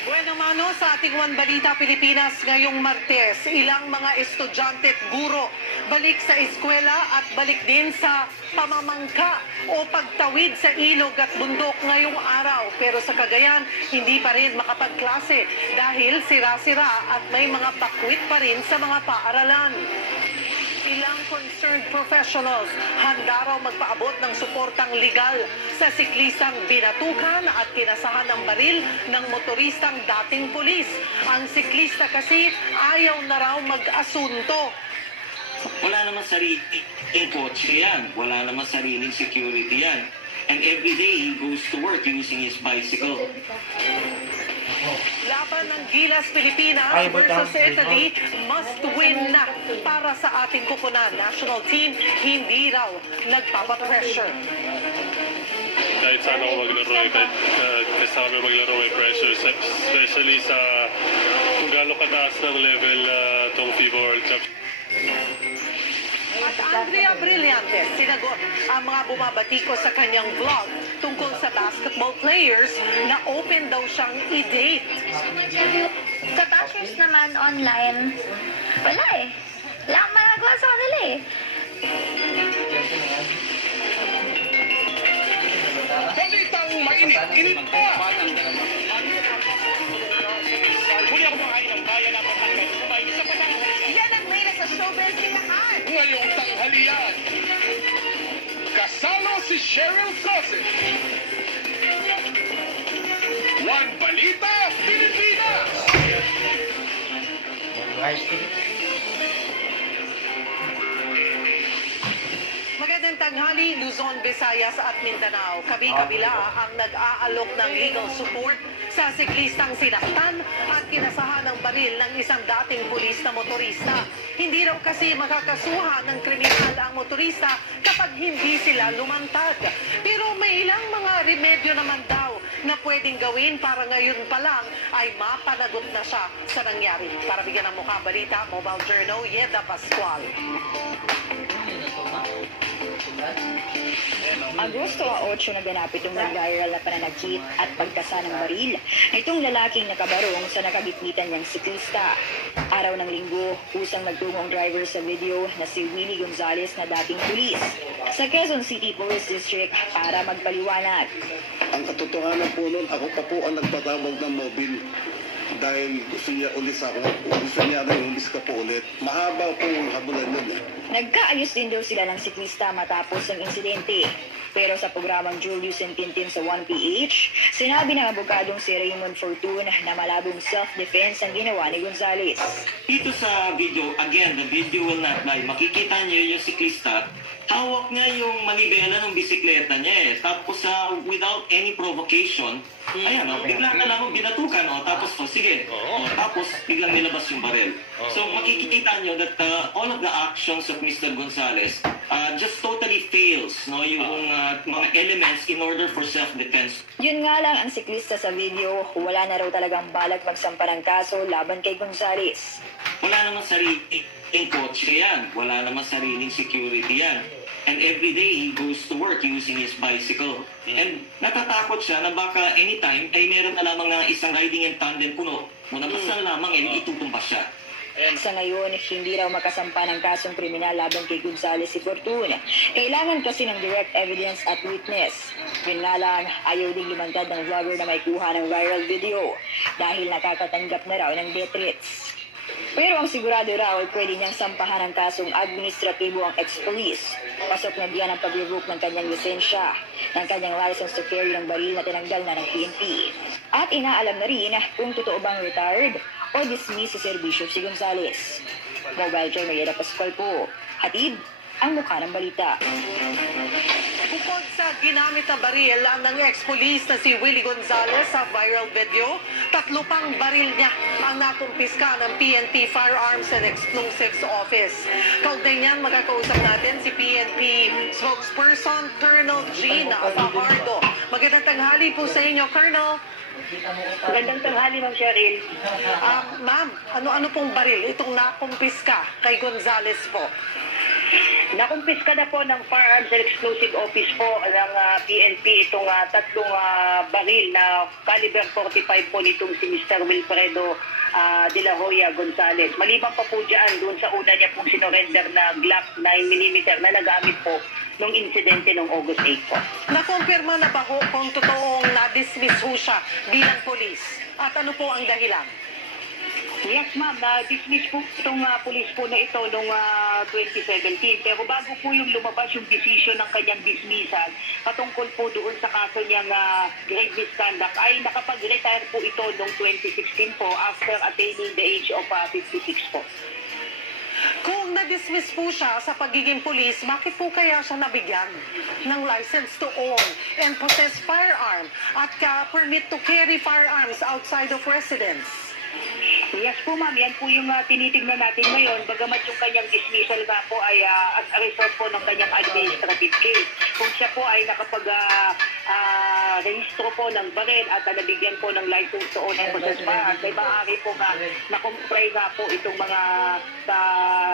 Bueno mano sa ating One Balita Pilipinas ngayong Martes, ilang mga estudyante at guro balik sa eskwela at balik din sa pamamangka o pagtawid sa ilog at bundok ngayong araw. Pero sa Cagayan, hindi pa rin makapagklase dahil sira-sira at may mga pakwit pa rin sa mga paaralan. Ilang concerned professionals handa raw magpaabot ng suportang legal sa siklistang binatukan at kinasahan ng baril ng motoristang dating pulis. Ang siklista kasi ayaw na raw mag-asunto. Wala naman sariling kotse yan. Wala naman sariling security yan. And every day he goes to work using his bicycle. Laban ng Gilas Pilipinas versus Italy, must win na para sa ating kupunan. National team, hindi raw nagpapapressure. Kahit saan ako maglaro kahit kasama maglaro may pressure, especially sa kung gaano kataas ng level itong FIBA World Cup. At Andrea Brillantes sinagot ang mga bumabatiko sa kanyang vlog tungkol sa basketball players na open daw siyang i-date. Sa bashers naman online, wala eh. Wala akong magagawa sa kanila eh. Balitang mainit-init pa! Huli ako mga ng bayan na patanggal. Kumain sa pananghalian. Yan ang may nasa showbiz nila. Ngayong tanghalian, kasama si Cheryl Cosing. One Balita, Pilipinas! Magandang tanghali, Luzon, Visayas at Mindanao. Kabi-kabila ang nag-aalok ng legal support sa siklistang sinaktan at kinasahan ng baril ng isang dating pulis na motorista. Hindi raw kasi makakasuhan ng kriminal ang motorista kapag hindi sila lumantad. Pero may ilang mga remedyo naman daw na pwedeng gawin para ngayon pa lang ay mapanagot na siya sa nangyari. Para bigyan ng mukha balita, Mobile Journal, Yeda Pascual. Agosto 8 na ganapit itong nag-viral na pananakit at pagkasa ng baril na itong lalaking nakabarong sa nakagitnitan niyang siklista. Araw ng linggo, usang nagtungo ang driver sa video na si Willie Gonzales na dating pulis sa Quezon City Police District para magpaliwanag. Ang katotohanan po nun, ako pa po ang nagpatawag ng mobile dahil gusto niya ulit ako. Gusto niya na ulis ka po ulit. Mahaba po ang habulan nun eh. Nagkaayos din daw sila ng siklista matapos ang insidente. Pero sa programang Julius and Tintin sa 1PH, sinabi ng abogadong si Raymond Fortune na malabong self-defense ang ginawa ni Gonzales. Dito sa video, again, the video will not lie. Makikita niyo yung siklista, hawak niya yung manibela ng bisikleta niya eh. Tapos without any provocation, ayan, bigla ka lang binatukan, tapos sige, tapos biglang nilabas yung baril. So makikita niyo that all of the actions of Mr. Gonzales just totally fails, no, yung mga elements in order for self-defense. Yun nga lang ang siklista sa video, wala na raw talagang balak magsampa ng kaso laban kay Gonzales. Wala namang sariling kotse yan. Wala namang sariling security yan. And every day, he goes to work using his bicycle. And natatakot siya na baka anytime ay meron na lamang na isang riding in tandem puno. Basta na lamang itutumba siya. Sa ngayon, hindi raw makasampa ng kasong kriminal laban kay Gonzales si Fortune. Kailangan kasi ng direct evidence at witness. Yun nga lang, ayaw ding lumantad ng vlogger na may kuha ng viral video dahil nakakatanggap na raw ng death threats. Pero ang sigurado raw ay pwede niyang sampahan ng kasong administratibo ang ex-police. Pasok na diyan ang pag-revoke ng kanyang lisensya, ng kanyang license to carry ng baril na tinanggal na ng PNP. At inaalam na rin kung totoo bang retired o dismiss sa serbisyo si Gonzales. Mobile Joy Mariela Pascual po. Hatid ang mukha ng balita. Bukod sa ginamit na baril ng ex-police na si Willie Gonzales sa viral video, 3 pang baril niya ang nakumpiska ng PNP Firearms and Explosives Office. Kaugnay niyan, magkakausap natin si PNP spokesperson Colonel Gina Fajardo. Magandang tanghali po sa inyo, Colonel. Magandang tanghali, Ma'am Cheryl. Ma'am, ano-ano pong baril itong nakumpiska kay Gonzales po? Nakumpiska na po ng Firearms and Explosive Office po ng PNP itong 3 baril na caliber 45 po nitong si Mr. Wilfredo de la Hoya Gonzales. Maliban pa po dyan doon sa una niya pong sinorender na Glock 9mm na nagamit po nung insidente noong August 8 po. Nakumpirma na ba ho kung totoong na-dismiss ho siya bilang polis? At ano po ang dahilan? Yes, ma'am. Na-dismiss po itong pulis po na ito noong 2017. Pero bago po yung lumabas yung decision ng kanyang dismissal patungkol po doon sa kaso niyang grave misconduct, ay nakapag-retire po ito noong 2016 po after attaining the age of 56 po. Kung na-dismiss po siya sa pagiging pulis, bakit po kaya siya nabigyan ng license to own and possess firearm at permit to carry firearms outside of residence? Yes po, ma'am. Yan po yung tinitignan natin ngayon. Bagamat yung kanyang dismissal nga po ay as a result po ng kanyang administrative case. Kung siya po ay nakapag-rehistro po ng baril at nabigyan po ng license to own and possess firearms, ay maaari po nga na-comply nga po itong mga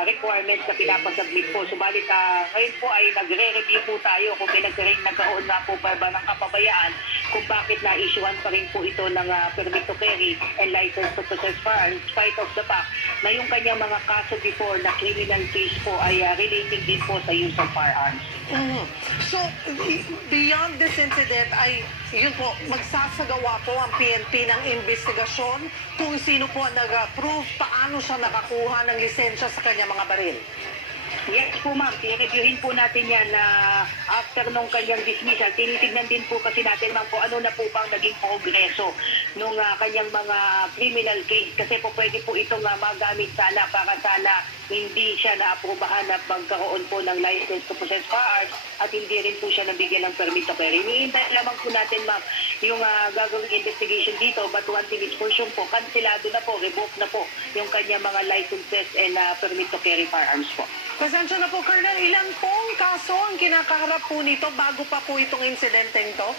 requirements na pinapasubmit po. Subalit ngayon po ay nagre-review po tayo kung may nagkaroon nga po ba ng kapabayaan kung bakit na-issuean pa rin po ito ng permit to carry and license to possess firearms, in spite of the fact na yung kanyang mga kaso before na criminal case po ay relating din po sa use of firearms. So, beyond this incident ay yun po, magsasagawa po ang PNP ng investigasyon kung sino po ang nag-approve, paano siya nakakuha ng lisensya sa kanyang mga baril. Yes po, ma'am. Reviewin po natin yan na after nung kanyang dismissal. Tinitignan din po kasi natin, ma'am, po ano na po bang naging progreso nung kanyang mga criminal case. Kasi po pwede po itong magamit sana para sana hindi siya naaprubahan at magkaroon po ng license to possess firearms at hindi rin po siya nabigyan ng permit to carry. Hinihintay lamang po natin, ma'am, yung gagawing investigation dito, but one thing is for sure po, kansilado na po, revoke na po yung kanyang mga licenses and permit to carry firearms po. Pasensya na po, Colonel. Ilan pong kaso ang kinakaharap po nito bago pa po itong insidenteng to?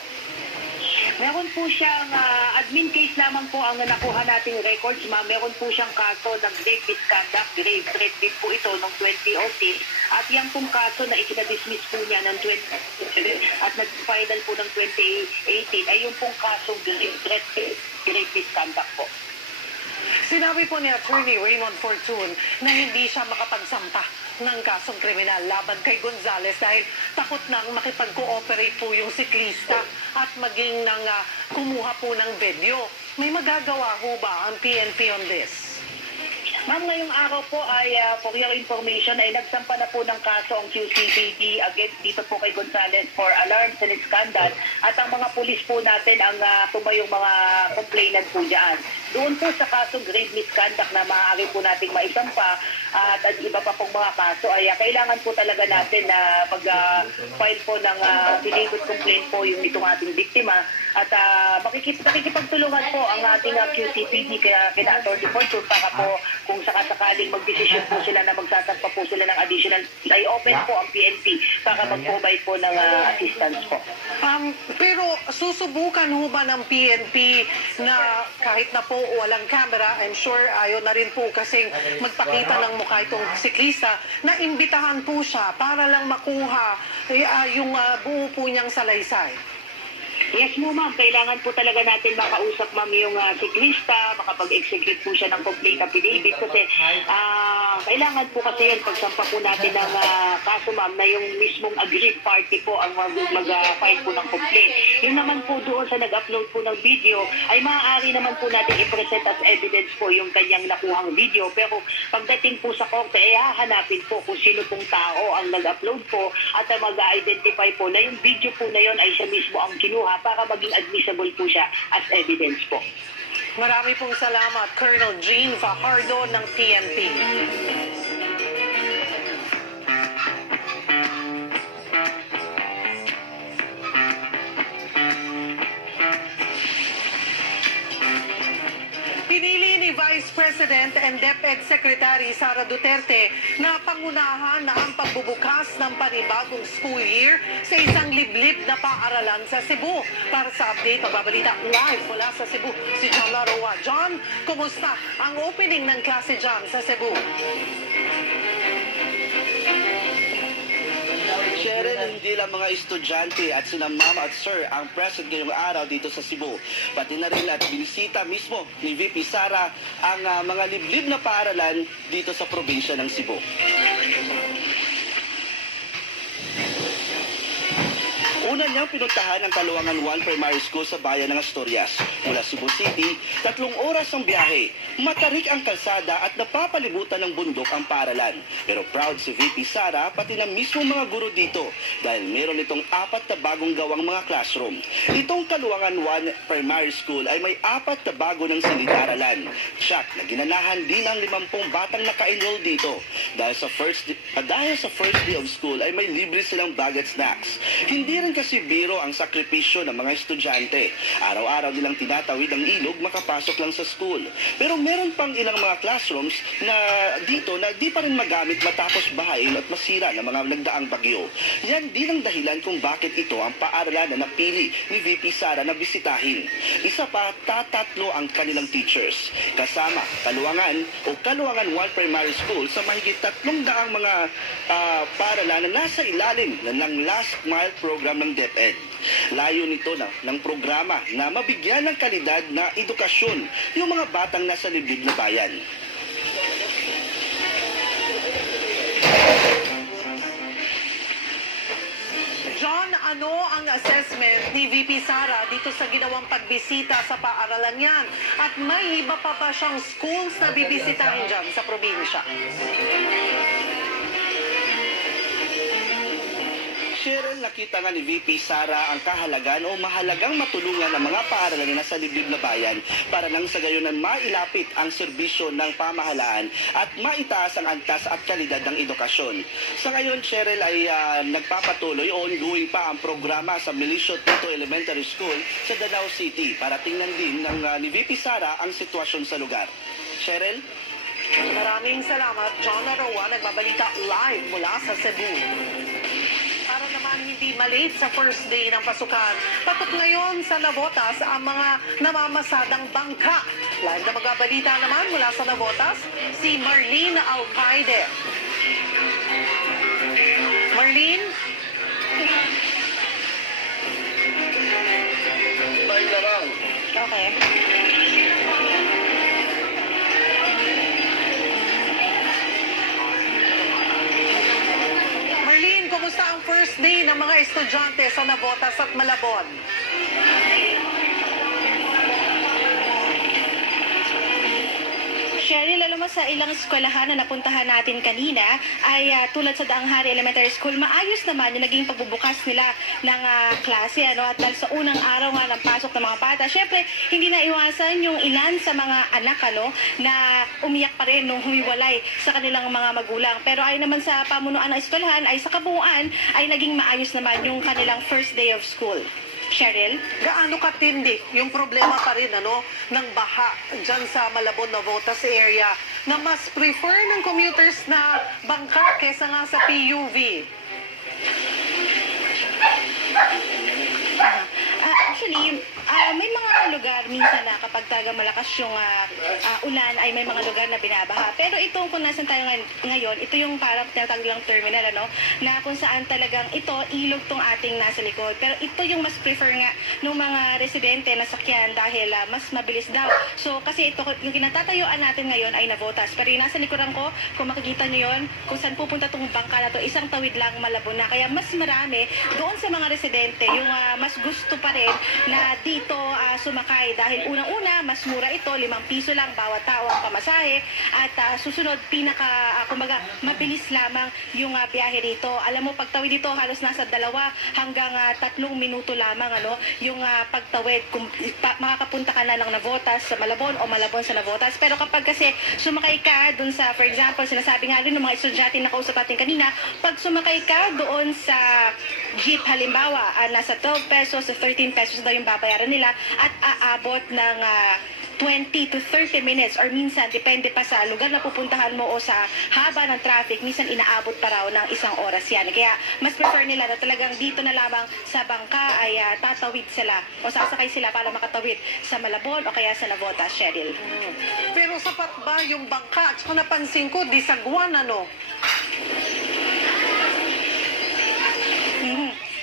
Meron po siyang admin case lamang po ang nakuha nating records, ma'am. Meron po siyang kaso ng grave misconduct, grave threat din po ito noong 2006. At yan pong kaso na ikinadismiss po niya ng 2017 at nag-final po ng 2018 ay yung pong kasong grave threat, grave misconduct po. Sinabi po ni Attorney Raymond Fortune na hindi siya makapagsampa ng kasong kriminal laban kay Gonzales dahil takot nang makipag-cooperate po yung siklista at maging nang kumuha po ng video. May magagawa ho ba ang PNP on this? Ma'am, ngayong araw po ay for your information ay nagsampa na po ng kaso ang QCPD against dito po kay Gonzales for alarms and misconduct at ang mga pulis po natin ang tumayong mga complainant po dyan. doon po sa kasong grave misconduct na maaari po nating maisampa at iba pa pong mga kaso ay kailangan po talaga natin na pag-file po ng affidavit complaint po yung itong ating biktima at makikipagtulungan po ang ating QCPD kina Atty. Fortune para po kung sakasakaling magdesisyon po sila na magsasampa po sila ng additional ay open po ang PNP para mag-provide po ng assistance po. Pero susubukan ho ba ng PNP na kahit na po walang camera, I'm sure ayaw na rin po kasing magpakita ng mukha itong siklista, na imbitahan po siya para lang makuha yung buo po niyang salaysay? Yes mo ma'am, kailangan po talaga natin makausap ma'am yung siklista, makapag-execute po siya ng complaint affidavit kasi kailangan po kasi yun pagsampa po natin ng kaso ma'am na yung mismong aggrieved party po ang mag-file po ng complaint. Yun naman po doon sa nag-upload po ng video ay maaari naman po natin i-present as evidence po yung kanyang nakuhang video pero pagdating po sa korte ay hahanapin po kung sino pong tao ang nag-upload po at mag-identify po na yung video po na yun ay siya mismo ang kinuha para maging admissible po siya as evidence po. Marami pong salamat, Colonel Jean Fajardo ng PNP. Pinili ni Vice President and DepEd Secretary Sara Duterte na pangunahan na ang pagbubukas ng panibagong school year sa isang liblib na paaralan sa Cebu. Para sa update, magbabalita live mula sa Cebu, si John Laroa. John, kumusta ang opening ng klase dyan sa Cebu? Cheryl, hindi lang mga estudyante at sina ma'am at sir ang present ngayong araw dito sa Cebu. Pati na rin at binisita mismo ni VP Sara ang mga liblib na paaralan dito sa probinsya ng Cebu. Una niyang pinuntahan ang Kaluangan 1 Primary School sa bayan ng Asturias. Mula Cebu City, 3 oras ang biyahe. Matarik ang kalsada at napapalibutan ng bundok ang paaralan. Pero proud si VP Sara pati na mismo mga guro dito dahil meron itong 4 na bagong gawang mga classroom. Itong Kaluangan 1 Primary School ay may 4 na bago ng silid-aralan. Siyak na ginanahan din ang 50 batang naka-enroll dito. Dahil sa first day of school ay may libre silang bag at snacks. Hindi rin kasi biro ang sakripisyo ng mga estudyante. Araw-araw nilang tinatawid ang ilog makapasok lang sa school. Pero meron pang ilang mga classrooms na dito na di pa rin magamit matapos bahain at masira ng mga nagdaang bagyo. Yan din ang dahilan kung bakit ito ang paaralan na napili ni VP Sara na bisitahin. Isa pa, tatatlo ang kanilang teachers. Kasama Kaluangan o Kaluangan 1 Primary School sa mahigit 300 mga paaralan na nasa ilalim ng Last Mile program ng DepEd. Layo nito ng programa na mabigyan ng kalidad na edukasyon yung mga batang nasa liblib na bayan. John, ano ang assessment ni VP Sara dito sa ginawang pagbisita sa paaralan yan? At may iba pa ba siyang schools na bibisitahin dyan sa probinsya? Cheryl, nakita nga ni VP Sara ang kahalagan o mahalagang matulungan ng mga paaralan na nasa liblib na bayan para nang sa gayon mailapit ang serbisyo ng pamahalaan at maitaas ang antas at kalidad ng edukasyon. Sa ngayon, Cheryl, ay nagpapatuloy o ongoing pa ang programa sa Milicio Tito Elementary School sa Danao City para tingnan din ni VP Sara ang sitwasyon sa lugar. Cheryl? Maraming salamat, John Laroa, nagbabalita live mula sa Cebu. Para naman hindi malate sa first day ng pasukan, patok ngayon sa Navotas ang mga namamasadang bangka. Live na magbabalita naman mula sa Navotas, si Marlene Alcaide. Marlene? Bye na lang. Okay. Marlene, kumusta ang first day ng mga estudyante sa Navotas at Malabon? Cheryl, alam mo naman sa ilang eskwelahan na napuntahan natin kanina ay tulad sa Daanghari Elementary School, maayos naman yung naging pagbubukas nila ng klase. At dahil sa unang araw nga ng pasok ng mga bata, syempre hindi na iwasan yung ilan sa mga anak na umiyak pa rin nung humiwalay sa kanilang mga magulang. Pero ay naman sa pamunuan ng eskwelahan ay sa kabuuan ay naging maayos naman yung kanilang first day of school. Cheryl? Gaano katindi yung problema pa rin ng baha dyan sa Malabon, Navotas area na mas prefer ng commuters na bangka kesa nga sa PUV? Actually, may mga lugar minsan na kapag talaga malakas yung ulan ay may mga lugar na binabaha. Pero itong kung nasan tayo ngayon, ito yung parang tinatawag lang terminal, na kung saan talagang ito, ilog tong ating nasa likod. Pero ito yung mas prefer nga ng mga residente na sakyan dahil mas mabilis daw. So kasi ito, yung kinatatayuan natin ngayon ay Navotas. Pero yung nasa likuran ko, kung makikita nyo yun, kung saan pupunta tong bangka na to, isang tawid lang Malabon na. Kaya mas marami doon sa mga residente yung mas gusto pa rin na dito sumakay dahil unang-una mas mura ito, 5 piso lang bawat tao ang pamasahe at susunod kumbaga mabilis lamang yung biyahe dito. Alam mo pagtawid dito halos nasa 2 hanggang 3 minuto lamang yung pagtawid kung makakapunta ka na ng Navotas sa Malabon o Malabon sa Navotas. Pero kapag kasi sumakay ka doon sa, for example, sinasabi nga rin ng mga estudyante na kausap natin kanina, pag sumakay ka doon sa jeep halimbawa, nasa 12 pesos sa 13 pesos daw yung babayaran nila at aabot ng 20 to 30 minutes or minsan, depende pa sa lugar na pupuntahan mo o sa haba ng traffic, minsan inaabot pa raw ng 1 oras yan. Kaya mas prefer nila na talagang dito na lamang sa bangka ay tatawid sila o sasakay sila para makatawid sa Malabon o kaya sa Navotas, Cheryl. Pero sapat ba yung bangka? At saka napansin ko, Disagwan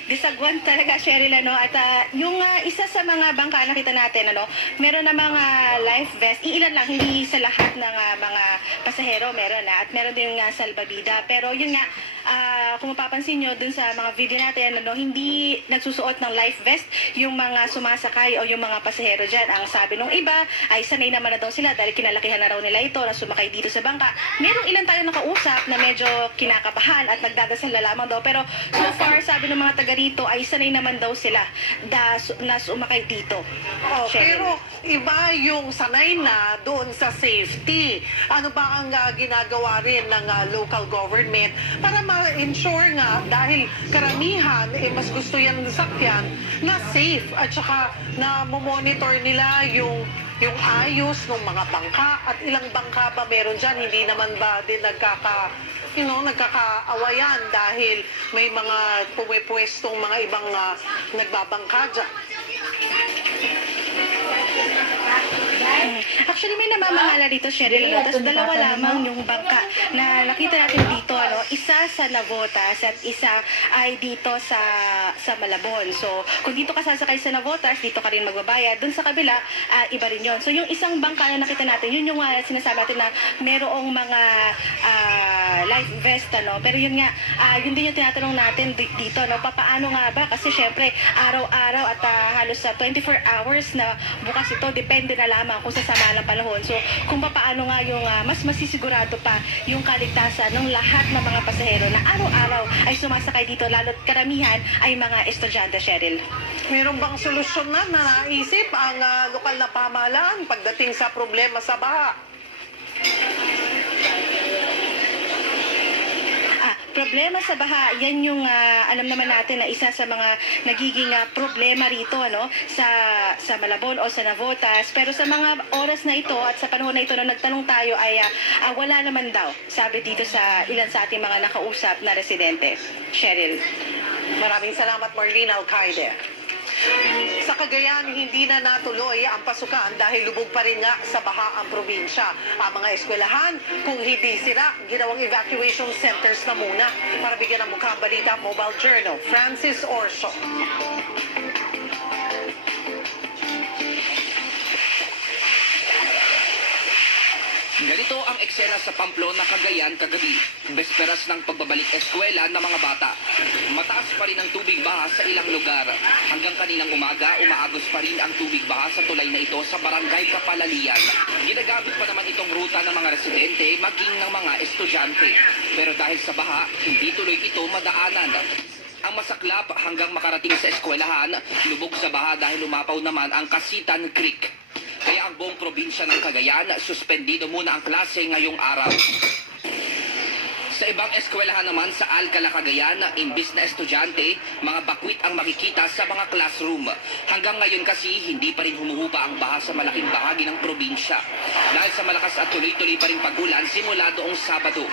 Disagwan talaga, Cheryl, at yung isa sa mga bangka nakita natin, meron na mga life vest, iilan lang, hindi sa lahat ng mga pasahero meron at meron din nga salbabida. Pero yun nga, kung mapapansin nyo dun sa mga video natin, hindi nagsusuot ng life vest yung mga sumasakay o yung mga pasahero dyan. Ang sabi nung iba ay sanay naman na daw sila dahil kinalakihan na raw nila ito na sumakay dito sa bangka. Merong ilan tayo nakausap na medyo kinakabahan at nagdadasal na lamang daw. Pero so far, sabi ng mga taga rito ay sanay naman daw sila na sumakay dito. Pero iba yung sanay na doon sa safety. Ano ba ang ginagawa rin ng local government para ma-ensure nga dahil karamihan mas gusto yan ng sakyan na safe at saka na monitor nila yung ayos ng mga bangka at ilang bangka ba meron dyan, hindi naman ba din nagkakaawayan dahil may mga pumipwestong mga ibang nagbabangka dyan. Actually, may namamahala dito, Cheryl. Tapos 2 lamang yung bangka na nakita natin dito. Isa sa Navotas at isa ay dito sa Malabon. So, kung dito ka sasakay sa Navotas, dito ka rin magbabayad. Doon sa kabila, iba rin yun. So, yung isang bangka na nakita natin, yun yung sinasabi natin na merong mga life vest. Pero yun nga, yun din yung tinatanong natin dito. Papaano nga ba? Kasi syempre, araw-araw at halos 24 hours na bukas ito, depende na lamang kung sasama ng panahon. So, kung paano nga yung mas masisigurado pa yung kaligtasan ng lahat ng mga pasahero na araw-araw ay sumasakay dito, lalo't karamihan ay mga estudyante, Cheryl. Meron bang solusyon na naisip ang lokal na pamahalaan pagdating sa problema sa baha? Problema sa baha, yan yung alam naman natin na isa sa mga nagiging problema rito sa Malabon o sa Navotas. Pero sa mga oras na ito at sa panahon na ito na nagtanong tayo ay wala naman daw, sabi dito sa ilan sa ating mga nakausap na residente. Cheryl. Maraming salamat, Marlene Alcaide. Sa Cagayan, hindi na natuloy ang pasukan dahil lubog pa rin nga sa baha ang probinsya. Ang mga eskwelahan, kung hindi sira, ginawang evacuation centers na muna. Para bigyan ng mukhang balita, Mobile Journal, Francis Orso. Ganito ang eksena sa Pamplona, Cagayan kagabi. Besperas ng pagbabalik eskwela ng mga bata. Mataas pa rin ang tubig baha sa ilang lugar. Hanggang kaninang umaga, umaagos pa rin ang tubig baha sa tulay na ito sa barangay Kapalalian. Ginagamit pa naman itong ruta ng mga residente maging ng mga estudyante. Pero dahil sa baha, hindi tuloy ito madaanan. Ang masaklap hanggang makarating sa eskwelahan, lubog sa baha dahil umapaw naman ang Kasitan Creek. Kaya ang buong probinsya ng Cagayan, suspendido muna ang klase ngayong araw. Sa ibang eskwelahan naman sa Alcala, Cagayan, imbis na estudyante, mga bakwit ang makikita sa mga classroom. Hanggang ngayon kasi, hindi pa rin humuhupa ang baha sa malaking bahagi ng probinsya. Dahil sa malakas at tuloy-tuloy pa rin pag-ulan simula doong Sabado.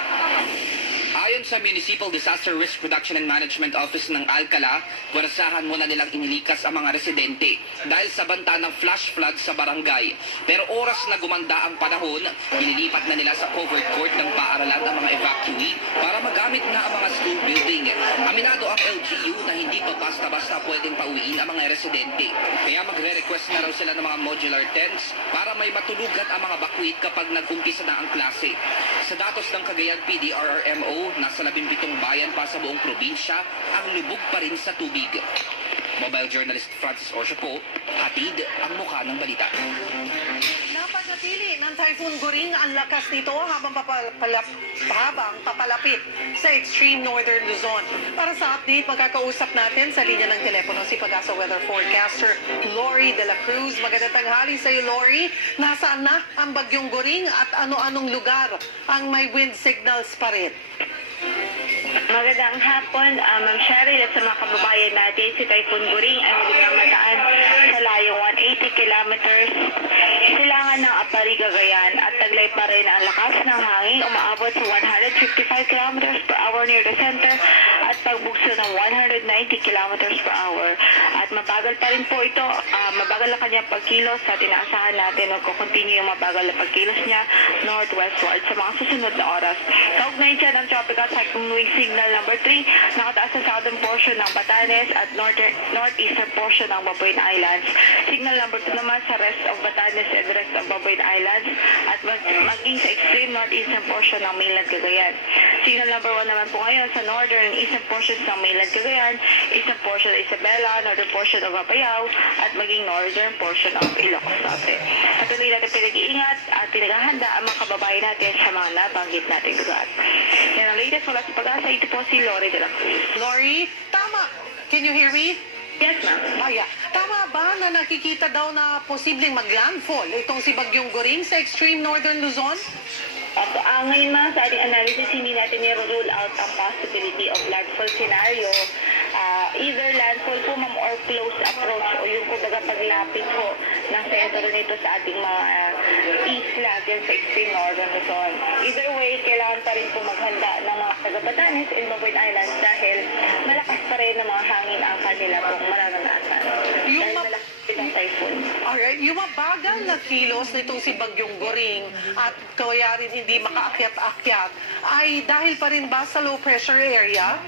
Ayon sa Municipal Disaster Risk Reduction and Management Office ng Alcala, warasahan muna nilang inilikas ang mga residente dahil sa banta ng flash flood sa barangay. Pero oras na gumanda ang panahon, inilipat na nila sa covered court ng paaralan ang mga evacuee para magamit na ang mga school building. Aminado ang LGU na hindi pa basta-basta pwedeng pauwiin ang mga residente. Kaya magre-request na raw sila ng mga modular tents para may matulugan ang mga bakwit kapag nag-umpisa na ang klase. Sa datos ng Cagayan PD RRMO, nasa 17 bayan pa sa buong probinsya ang lubog pa rin sa tubig. Mobile journalist Francis Orsio po, hatid ang mukha ng balita. Napanatili ng Typhoon Goring ang lakas nito habang papalapit sa extreme northern Luzon. Para sa update, magkakausap natin sa linya ng telepono si Pag-asa Weather Forecaster Lori De La Cruz. Magandang tanghali sa iyo, Lori. Nasaan na ang bagyong Goring at ano-anong lugar ang may wind signals pa rin? Magandang hapon, Ma'am Cheryl at sa mga kababayan natin. Si Typhoon Goring ay nagmamadaan sa layong 180 kilometers silangan ng Apari, Cagayan at taglay pa rin ang lakas ng hangin umaabot sa 155 kilometers per hour near the center at pagbugso ng 190 kilometers per hour. At mabagal pa rin po ito, mabagal na kanyang pagkilos at inaasahan natin magkukontinue yung mabagal na pagkilos niya northwestward sa mga susunod na oras. Kaugnay dyan ang tropical cyclone wave signal number 3 nakataas sa southern portion ng Batanes at northeastern portion ng Babuyan Islands. Signal number 2 naman sa rest of Batanes and rest of Babuyan Islands at maging sa extreme northeastern portion ng mainland Cagayan. Signal number 1 naman po ngayon sa northern and eastern portions ng mainland Cagayan, eastern portion of Isabela, northern portion of Apayao at maging northern portion of Ilocos Norte. Patuloy natin pinag-iingat at pinaghahanda ang mga kababayan natin sa mga nabanggit nating lugar. Yan ang latest mula sa Pag-asa. Ito po si Lori De La Cruz. Lori, tama. Can you hear me? Yes, ma'am. Tama ba na nakikita daw na posibleng mag-landfall itong si Bagyong Goring sa extreme northern Luzon? At ngayon mga sa ating analysis, hindi natin i-rule out ang possibility of landfall scenario. Either landfall po ma'am or close approach o yung kumbaga paglapit po ng sentro nito sa ating mga isla dyan sa extreme northern Luzon. Either way, kailangan pa rin po maghanda ng mga taga-Batanes and Babuyan Islands dahil malakas pa rin ng mga hangin ang kanila pong mararanasan. Dahil malakas ng typhoon. Alright, yung mabagal na kilos nitong si Bagyong Goring at kaya rin hindi makaakyat-akyat ay dahil pa rin ba sa low pressure area?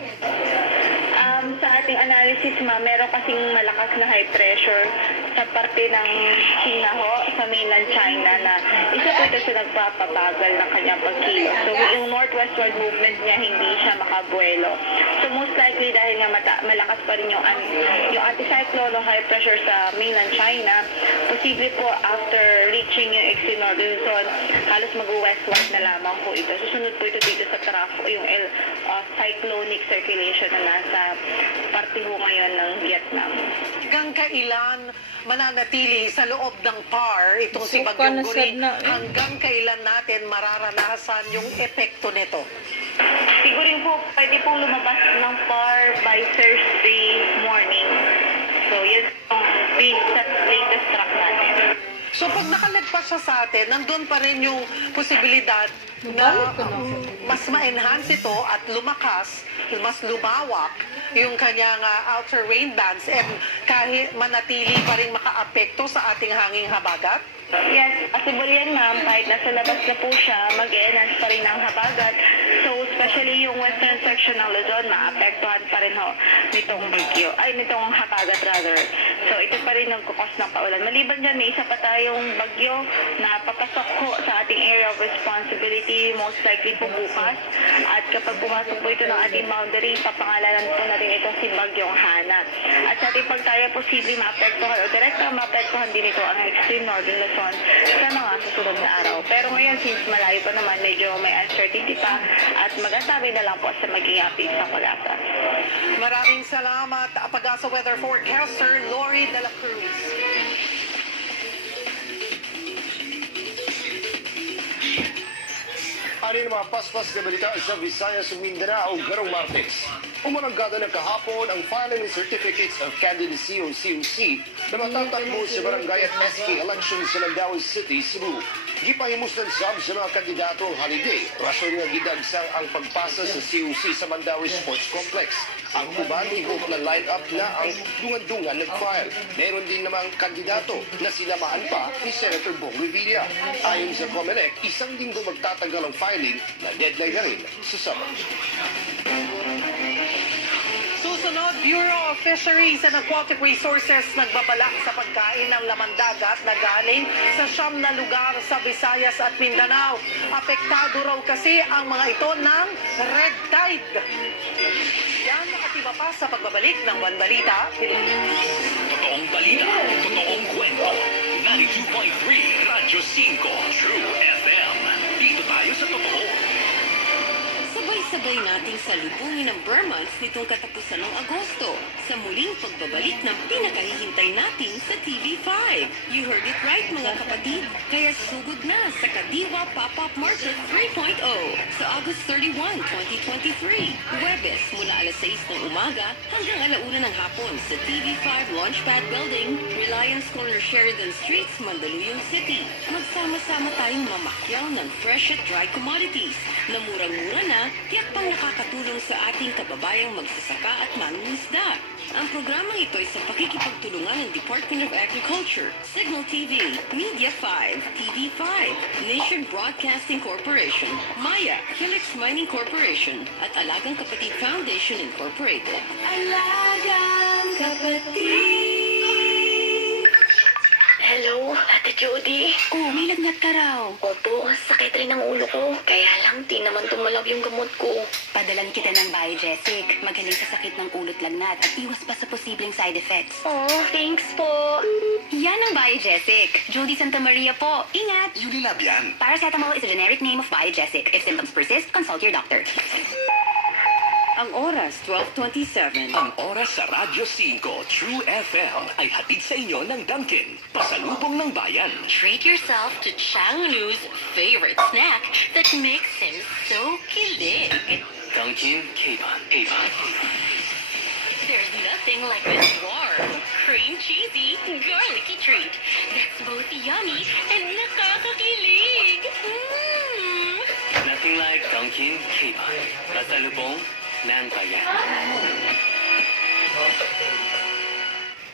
Sa ating analysis meron kasing malakas na high pressure sa parte ng China sa mainland China na isa po ito sa nagpapabagal ng kanyang pagkilos. So yung northwestward movement niya hindi siya makabuelo. So most likely dahil nga malakas pa rin yung anticyclone o high pressure sa mainland China, posible po after reaching yung extreme northern zone, halos mag-westward na lamang po ito. Susunod po ito dito sa trough o yung cyclonic circulation na nasa parte ho ngayon ng Vietnam. Hanggang kailan mananatili sa loob ng PAR itong si Bagyong Goring? Hanggang kailan natin mararanasan yung epekto nito? Sigurin po, pwede pong lumabas ng PAR by Thursday morning. So, yun ang latest track natin. So, pag nakalagpas siya sa atin, nandun pa rin yung posibilidad na mas ma-enhance ito at lumakas, mas lumawak yung kanyang outer rain bands and kahit manatili pa rin makaapekto sa ating hanging habagat? Yes, possible yan ma'am. Kahit nasa labas na po siya, mag-enhance pa rin ang habagat. So, especially yung western section ng Luzon, maapektuhan pa rin ho nitong bagyo, nitong habagat rather. So, ito pa rin ang kukos ng paulan. Maliban dyan, may isa pa tayong bagyo na papasok ho sa ating area of responsibility, most likely po bukas. At kapag pumasok po ito ng ating boundary, papangalanan po natin ito si Bagyong Hana. At sa ating pagtaya, posibleng maapektuhan o direkta maapektuhan din ito ang extreme northern Luzon sa mga susunod na araw. Pero ngayon, since malayo pa naman, medyo may uncertainty pa at mag-asabi na lang po sa maging update sa Kulasa. Maraming salamat, Pag-asa Weather Forecaster Lori De La Cruz. Ano yung mga paspas na balita sa Visayas ug Mindanao karong Martes? Umaranggada na kahapon ang filing certificates of candidacy o COC na matatakbo sa barangay at SK elections sa Landawi City, Cebu. Gipahimustan sab sa mga kandidato ang holiday. Rason nga gidagsang ang pagpasa sa COC sa Mandawi Sports Complex. Ang uban higop na line-up na ang dungan-dungan nag-file. Meron din namang kandidato na sinamaan pa ni Senator Bong Revilla. Ayon sa COMELEC, isang linggo magtatagal ang filing na deadline na rin sa Sabado. Susunod, Bureau of Fisheries and Aquatic Resources nagbabalak sa pagkain ng laman dagat na galing sa 9 na lugar sa Visayas at Mindanao. Apektado raw kasi ang mga ito ng red tide. Yan nakatiba pa sa pagbabalik ng One Balita, Pilipinas. Totoong balita, totoong kwento. 92.3 Radyo 5 True FM. Dito tayo sa totoo. Sabay-sabay nating salubungin ang Burmans nitong katapusan ng Agosto sa muling pagbabalik ng pinakahihintay natin sa TV5. You heard it right mga kapatid, kaya sugod na sa Kadiwa Pop-Up Market 3.0 sa August 31, 2023. Huwebes mula alas 6 ng umaga hanggang alauna ng hapon sa TV5 Launchpad Building, Reliance Corner Sheridan Streets, Mandaluyong City. Magsama-sama tayong mamakyaw ng fresh at dry commodities na murang-mura na, tiyak pang nakakatulong sa ating kababayang magsasaka at mangingisda. Ang programang ito ay sa pakikipagtulungan ng Department of Agriculture, Signal TV, Media 5, TV5, Nation Broadcasting Corporation, Maya, Helix Mining Corporation, at Alagang Kapatid Foundation Incorporated. Alagang Kapatid! Hello, Ate Jody. Oh, may lagnat ka raw. Opo, sakit rin ang ulo ko. Kaya lang, di naman tumalab yung gamot ko. Padalan kita ng Biogesic. Magaling sa sakit ng ulo't lagnat at iwas pa sa posibleng side effects. Oh, thanks po. Yan ang Biogesic. Jody Santa Maria po. Ingat! Unilab yan. Paracetamol is a generic name of Biogesic. If symptoms persist, consult your doctor. Ang oras, 12:27. Ang oras sa Radyo 5 True FM ay hatid sa inyo ng Dunkin, pasalubong ng bayan. Treat yourself to Changnu's favorite snack that makes him so kilig. Dunkin K-Ban. There's nothing like this warm, cream cheesy, garlicky treat that's both yummy and nakakakilig. Nothing like Dunkin K-Ban, pasalubong ng bayan.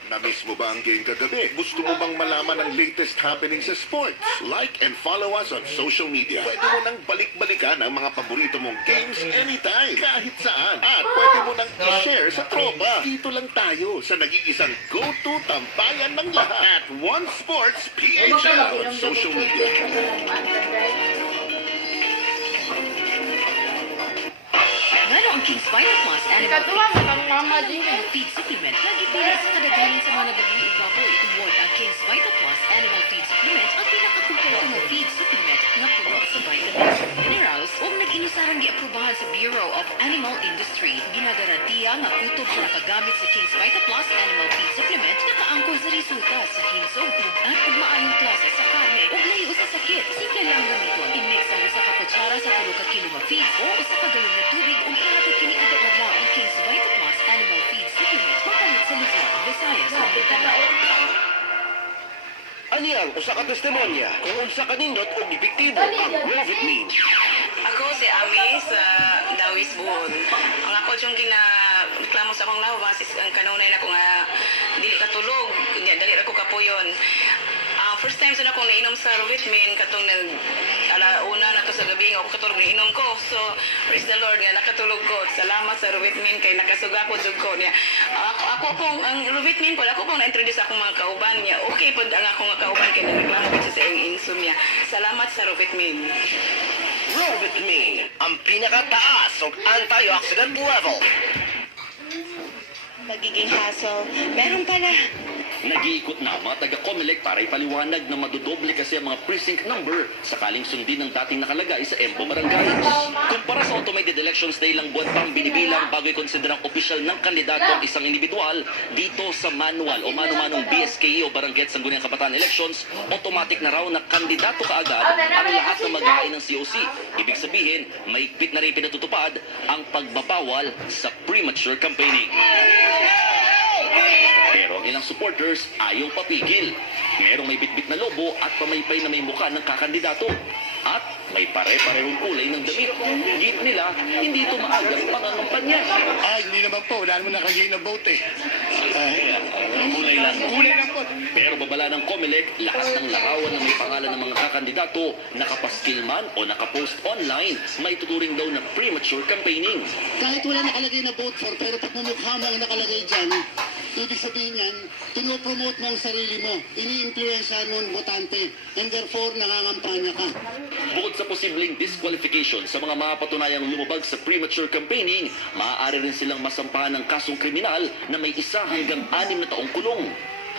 Namiss mo ba ang game kagabi? Gusto mo bang malaman ang latest happening sa sports? Like and follow us on social media. Pwede mo nang balik-balikan ang mga paborito mong games anytime, kahit saan. At pwede mo nang i-share sa tropa. Dito lang tayo sa nag-iisang go-to tambayan ng lahat. At One Sports PHL on social media. Ngano ang King's Vita Plus Animal Feed Supplement lagi pili sa kadaghanan sa mga nagagawin ng baboy. Tungod ang King's Vita Plus Animal Feed Supplement ang pinakakumpleto na feed supplement na puno sa vitamins, minerals ug nag-inusarang giaprobahan sa Bureau of Animal Industry. Ginagarantiya nga kutob sa nakagamit sa King's Vita Plus Animal Feed Supplement nakaangkon sa resulta sa hinsog, bugat ug maayong klase sa karne ug layo sa sakit. Simple lang gamiton. I-mix ang usa ka kutsara sa 3 kilo nga feed o usa ka galon nga tubig ug ihatod kini adlaw ang King's Vita Plus Animal Feed Supplement mapalit sa Luzon, Visayas ug Mindanao. Ani ang usa ka testimonya kung unsa kanindot og epektibo ang Grovit means. Ako si Ami sa Dawis Buhon. Ang ako yung ginaklamo sa akong lawa, sis ang kanunay na ko nga dili katulog, dali ako kapuyon. First time sa akong nainom sa Ruvitmin katong alauna na to sa gabi nga ako katulog nainom ko. So praise the Lord nga nakatulog ko. Salamat sa Ruvitmin kay nakasuga ko jud ko niya. Ako pong ang Ruvitmin po ako pong na-introduce akong mga kauban niya. Okay pod ang akong mga kauban kay nagreklamo ko sa iyong insomnia. Salamat sa Ruvitmin. Ruvitmin, ang pinakataas o antioxidant level. Magiging hassle. Meron pala. Nag-iikot na mga taga-Comelec para ipaliwanag na madodoble kasi ang mga precinct number sakaling sundin ng dating nakalagay sa EMPO Barangays. Kumpara sa automated elections na ilang buwan pang binibilang bago i-consider ang opisyal ng kandidato ang isang individual, dito sa manual o mano-manong BSKE o Barangay at Sangguniang Kabataan Elections, automatic na raw na kandidato kaagad ang lahat ng mag-aay ng COC. Ibig sabihin, maigpit na rin pinatutupad ang pagbabawal sa premature campaigning. Pero ang ilang supporters ayaw papigil. Merong may bitbit na lobo at pamaypay na may mukha ng kakandidato. At may pare-parehong kulay ng damit. Git nila, hindi ito maagang pangangampanya. Hindi naman po. Wala naman nakagay na vote eh. Kulay lang. Kulay lang po. Pero babala ng Comelec, lahat ng larawan na may pangalan ng mga kakandidato, nakapaskil man o nakapost online, may tuturing daw na premature campaigning. Kahit wala nakalagay na vote for, pero pag mumukha mo ang nakalagay dyan, ibig sabihin yan, pinopromote mo ang sarili mo, ini-influensyahan mo ang botante, and therefore nangangampanya ka. Bukod sa posibleng disqualification sa mga mapatunayang lumabag sa premature campaigning, maaari rin silang masampahan ng kasong kriminal na may 1 hanggang 6 na taong kulong.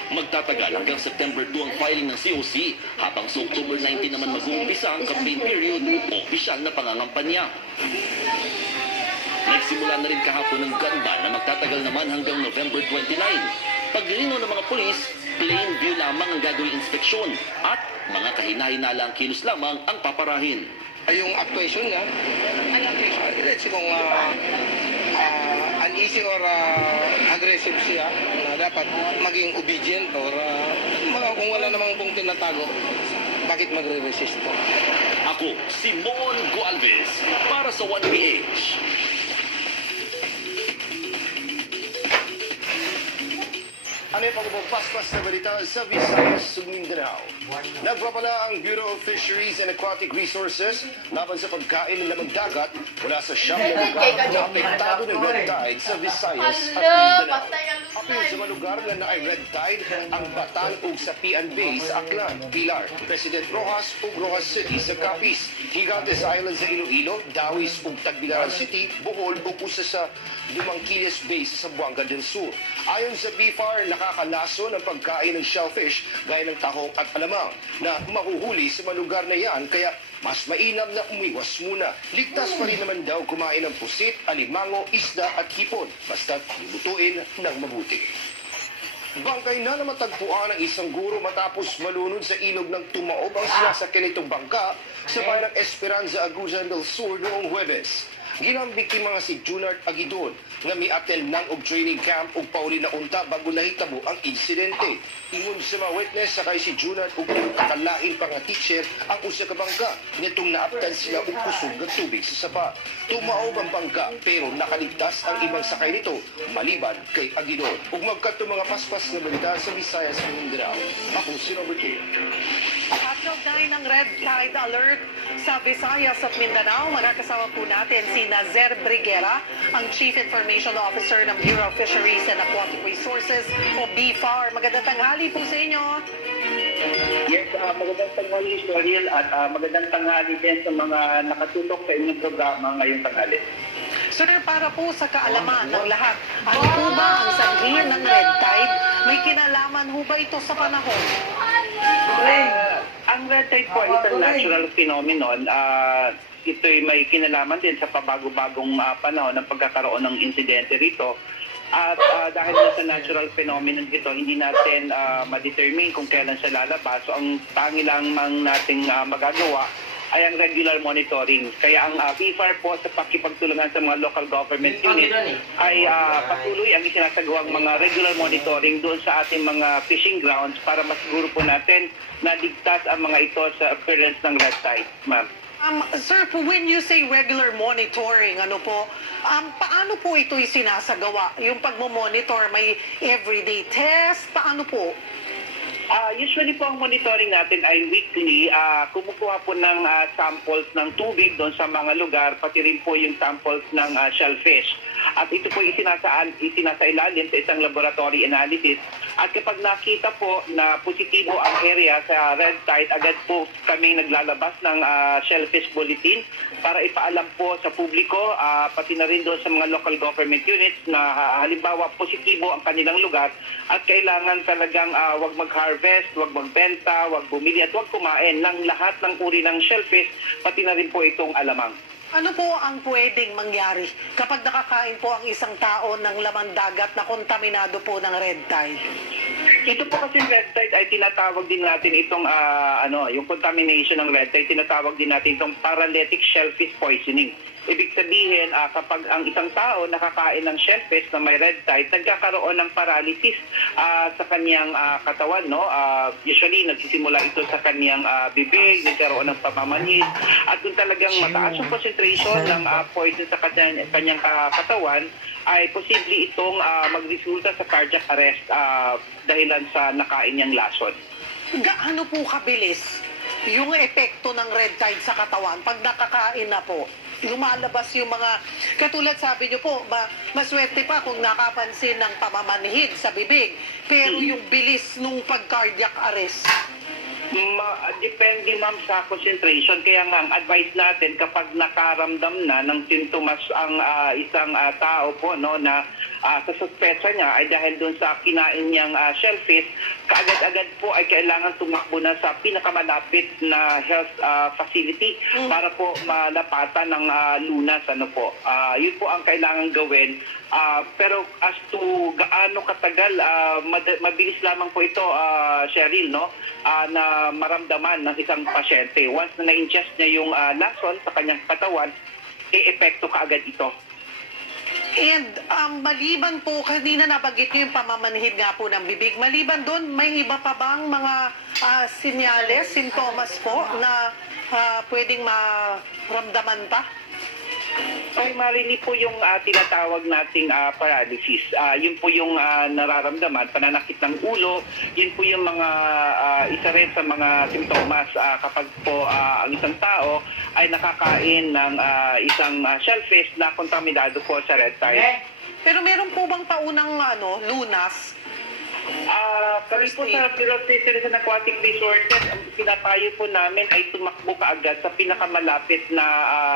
Magtatagal hanggang September 2 ang filing ng COC, habang sa October 19 naman mag-uumpisa ang campaign period o opisyal na pangangampanya. Nagsimula na rin kahapon ng gun ban na magtatagal naman hanggang November 29. Paglilinaw ng mga pulis, plain view lamang ang gagawing inspeksyon at mga kahinahinala ang kilos lamang ang paparahin. Yung actuation niya, let's say kung uneasy or aggressive siya, dapat maging obedient or kung wala namang pong tinatago, bakit magre-resist po? Ako, si Mon Gualvez, para sa 1PH. Ano yung pagpapaspas na balita sa Visayas, Mindanao? Nagpapala ang Bureau of Fisheries and Aquatic Resources laban sa pagkain ng lamang dagat mula sa siyam na lugar na apektado ng red tide sa Visayas at Mindanao. Apil sa mga lugar na naay red tide ang Batan ug sa Pian Bay sa Aklan, Pilar, President Rojas ug Rojas City sa Capiz, Gigantes Island sa Iloilo, Dawis ug Tagbilaran City, Bohol ug usa sa Dumangquillas Bay sa Zamboanga del Sur. Ayon sa BFAR, nakakalaso ng pagkain ng shellfish gaya ng tahong at alamang na mahuhuli sa mga lugar na yan, kaya mas mainam na umiwas muna. Ligtas pa rin naman daw kumain ng pusit, alimango, isda at hipon, basta't lutuin ng mabuti. Bangkay na matagpuan ng isang guro matapos malunod sa ilog ng Tumaob ang sinasakyan nitong bangka sa bayan ng Esperanza, Agusan del Sur noong Huwebes. Ginambiktima nga si Junard Agidon nga mi-attend ng og training camp ug pauli na unta bago nahitabo ang insidente. Ingon sa mga witness sakay si Junard ug kakalain pa nga teacher ang usa ka bangka nitong naaptan sila og kusog nga tubig sa sapa. Tumaob ang bangka pero nakaligtas ang ibang sakay nito maliban kay Agidon. Ug magkadto mga paspas nga balita sa Visayas ug Mindanao. Ako si Robert Hill. Patnog na ng red tide alert sa Visayas at Mindanao. Makakasama po natin si Nazer Briguera, ang Chief Information Officer ng Bureau of Fisheries and Aquatic Resources o BFAR. Magandang tanghali po sa inyo. Yes, magandang tanghali, Shoril, at magandang tanghali din sa mga nakatutok sa inyong programa ngayong tanghali. Sir, para po sa kaalaman ng lahat, ano po ba ang sanhi ng red tide? May kinalaman ho ba ito sa panahon? Ang red tide po ay isang natural phenomenon. Ito'y may kinalaman din sa pabago-bagong panahon ng pagkakaroon ng insidente rito. At dahil sa natural phenomenon ito, hindi natin ma-determine kung kailan siya lalabas. So ang tangi lang nating magagawa ay ang regular monitoring. Kaya ang BFAR po sa pakipagtulungan sa mga local government unit ay patuloy ang isinasagawang mga regular monitoring doon sa ating mga fishing grounds para masiguro po natin na ligtas ang mga ito sa occurrence ng red tide, ma'am. Sir, po, when you say regular monitoring, paano po ito'y sinasagawa? Yung pagmo-monitor, may everyday test, paano po? Usually po ang monitoring natin ay weekly. Kumukuha po ng samples ng tubig doon sa mga lugar, pati rin po yung samples ng shellfish. At ito po isinasailalim sa isang laboratory analysis. At kapag nakita po na positibo ang area sa red tide, agad po kami naglalabas ng shellfish bulletin para ipaalam po sa publiko, pati na rin doon sa mga local government units na halimbawa positibo ang kanilang lugar at kailangan talagang wag mag-harvest, wag magbenta, wag bumili at wag kumain ng lahat ng uri ng shellfish, pati na rin po itong alamang. Ano po ang pwedeng mangyari kapag nakakain po ang isang tao ng laman dagat na kontaminado po ng red tide? Ito po kasi red tide ay tinatawag din natin itong yung contamination ng red tide, tinatawag din natin itong paralytic shellfish poisoning. Ibig sabihin, kapag ang isang tao nakakain ng shellfish na may red tide, nagkakaroon ng paralysis sa kanyang katawan, no? Usually, nagsisimula ito sa kanyang bibig, nagkaroon ng pamamanhid, at kung talagang mataas yung concentration ng poison sa kanyang katawan, ay posible itong magresulta sa cardiac arrest dahilan sa nakain niyang lason. Gaano po kabilis yung epekto ng red tide sa katawan pag nakakain na po? Lumalabas yung mga, katulad sabi niyo po, maswerte pa kung nakapansin ng pamamanhid sa bibig, pero yung bilis nung pag-cardiac arrest. Depende ma'am sa concentration. Kaya nga ang advice natin kapag nakaramdam na ng sintomas ang isang tao po, no, na sa suspecha niya ay dahil doon sa kinain niyang shellfish, kaagad-agad po ay kailangan tumakbo na sa pinakamalapit na health facility para po malapatan ng lunas. Yun po ang kailangan gawin. Pero as to gaano katagal, mabilis lamang po ito, Cheryl, no? Na maramdaman ng isang pasyente. Once na na-ingest niya yung lason sa kanyang katawan, e-epekto kaagad ito. And maliban po, kanina nabanggit niyo yung pamamanhid nga po ng bibig. Maliban doon, may iba pa bang mga sinyales, sintomas po na pwedeng maramdaman pa? Primarily po yung tinatawag nating paralysis. Yun po yung nararamdaman, pananakit ng ulo. Yun po yung mga isa rin sa mga simptomas kapag po ang isang tao ay nakakain ng isang shellfish na kontaminado po sa red tide. Pero meron po bang paunang lunas? Kami po sa Bureau of Fisheries and Aquatic Resources, ang pinapayo po namin ay tumakbo kaagad sa pinakamalapit na